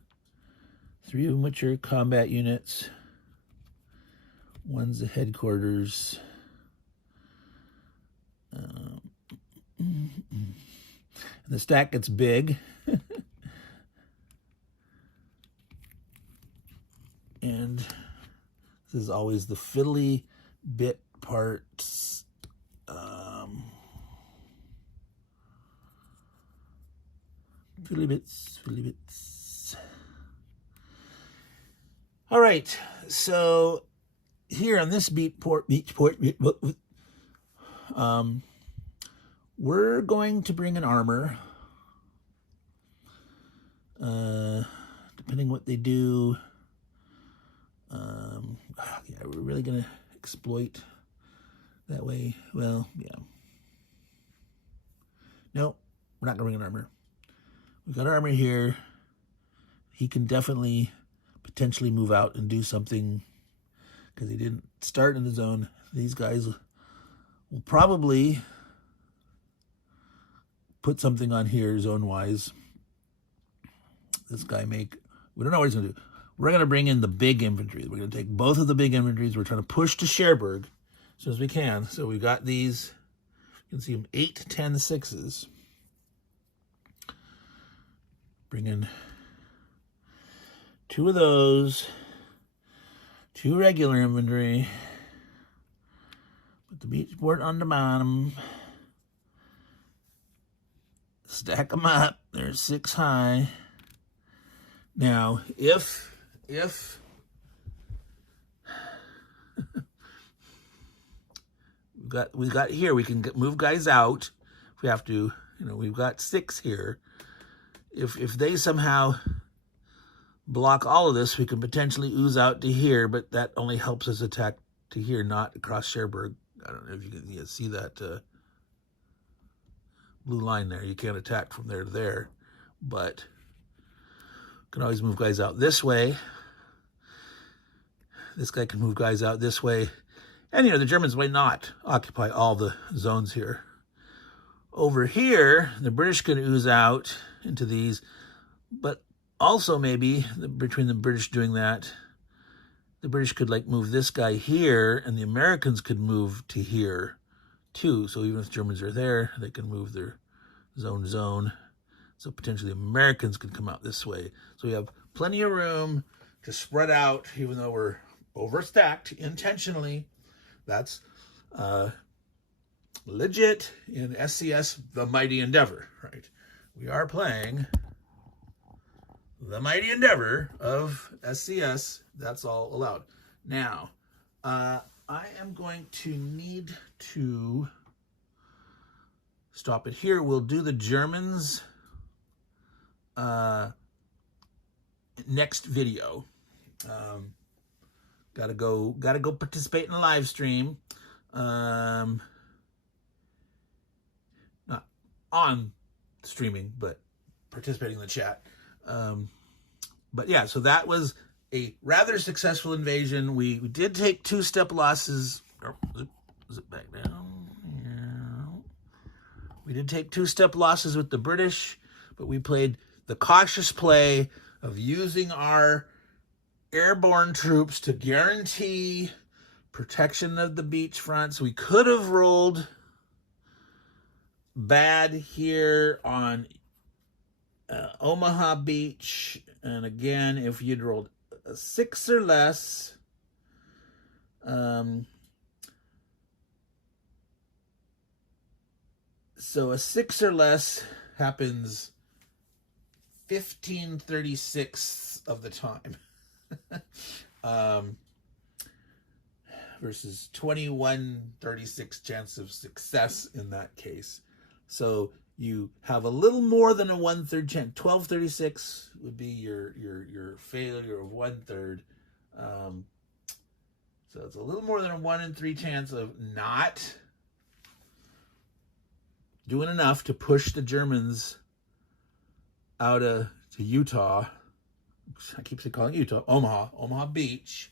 3 of them which are combat units. One's the headquarters. And the stack gets big. And this is always the fiddly bit parts. Fiddly bits. All right, so here on this beach port, we're going to bring an armor. Depending what they do, yeah, we're really gonna exploit that way. Well, yeah. No, we're not gonna bring an armor. We've got armor here. He can definitely potentially move out and do something because he didn't start in the zone. These guys will probably put something on here zone-wise. This guy we don't know what he's going to do. We're going to bring in the big infantry. We're going to take both of the big infantries. We're trying to push to Cherbourg as soon as we can. So we've got these, you can see them 8, 10, 6s. Bring in 2 of those, 2 regular infantry. Put the beach port on the bottom. Stack them up. They're 6 high. Now, if we've got here, we can move guys out if we have to. We've got 6 here. If they somehow block all of this, we can potentially ooze out to here, but that only helps us attack to here, not across Cherbourg. I don't know if you can see that blue line there. You can't attack from there to there, but you can always move guys out this way. This guy can move guys out this way. And, the Germans might not occupy all the zones here. Over here, the British can ooze out into these, but also maybe between the British doing that, the British could move this guy here, and the Americans could move to here too. So even if the Germans are there, they can move their zone. So potentially Americans could come out this way. So we have plenty of room to spread out, even though we're overstacked intentionally. That's legit in SCS, The Mighty Endeavor, right? We are playing The Mighty Endeavor of SCS. That's all allowed. Now, I am going to need to stop it here. We'll do the Germans next video. Gotta go participate in the live stream. Not on streaming, but participating in the chat. But yeah, so that was a rather successful invasion. We did take 2-step losses. Was it back down? Yeah. We did take 2-step losses with the British, but we played the cautious play of using our airborne troops to guarantee protection of the beachfront. So we could have rolled bad here on Omaha Beach. And again, if you'd rolled a 6 or less, so a 6 or less happens 15/36 of the time. Versus 21-36 chance of success in that case. So you have a little more than a 1/3 chance. 12-36 would be your failure of 1/3. So it's a little more than a 1 in 3 chance of not doing enough to push the Germans out of to Utah. I keep calling it Utah, Omaha Beach.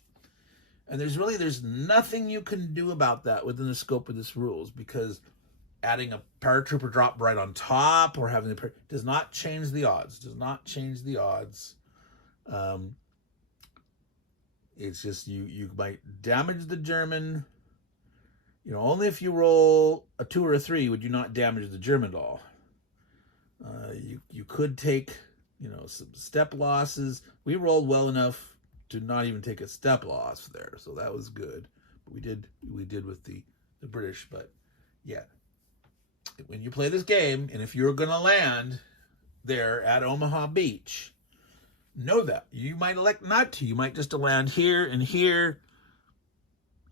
And there's nothing you can do about that within the scope of this rules, because adding a paratrooper drop right on top or having the does not change the odds. Does not change the odds. It's just you might damage the German. You know, only if you roll a 2 or a 3 would you not damage the German at all. You could take, you know, some step losses. We rolled well enough to not even take a step loss there, so that was good. But we did with the British. But yeah, when you play this game, and if you're gonna land there at Omaha Beach, know that you might elect not to. You might just land here and here,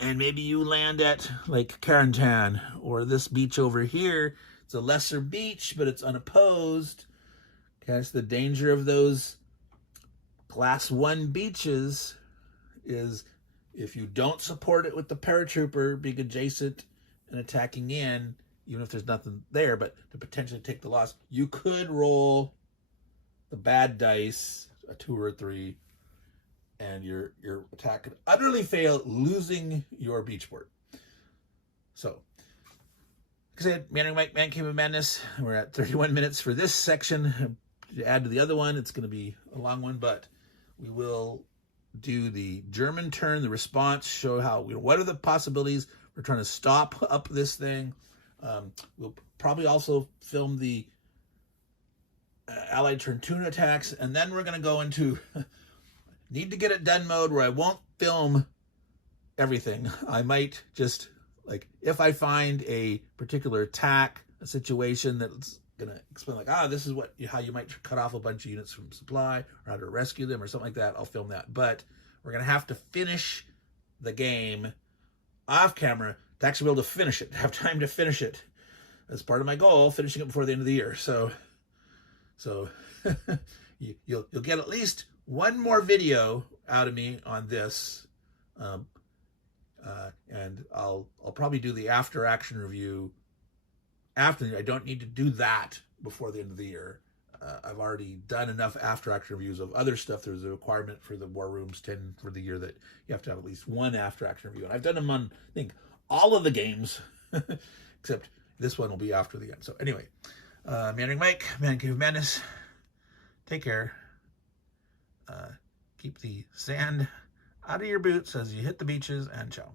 and maybe you land at like Carentan or this beach over here. It's a lesser beach, but it's unopposed. Okay, it's the danger of those Class 1 beaches is if you don't support it with the paratrooper being adjacent and attacking in, even if there's nothing there, but to potentially take the loss, you could roll the bad dice, a 2 or a 3, and your attack could utterly fail, losing your beach board. So, like I said, Meandering Mike, Man Cave of Madness. We're at 31 minutes for this section. To add to the other one, it's going to be a long one, but we will do the German turn, the response, show how, you know, what are the possibilities. We're trying to stop up this thing. We'll probably also film the Allied turn tune attacks, and then we're going to go into need to get it done mode where I won't film everything. I might just, like, if I find a particular attack, a situation that's gonna explain, like, this is how you might cut off a bunch of units from supply, or how to rescue them or something like that, I'll film that. But we're gonna have to finish the game off camera to actually be able to finish it, have time to finish it. That's part of my goal, finishing it before the end of the year. So you'll get at least one more video out of me on this, and I'll probably do the after action review after. I don't need to do that before the end of the year. I've already done enough after action reviews of other stuff. There's a requirement for the War Rooms 10 for the year that you have to have at least one after action review. And I've done them on, I think, all of the games, except this one will be after the end. So anyway, Meandering Mike, Man Cave of Madness. Take care. Keep the sand out of your boots as you hit the beaches, and ciao.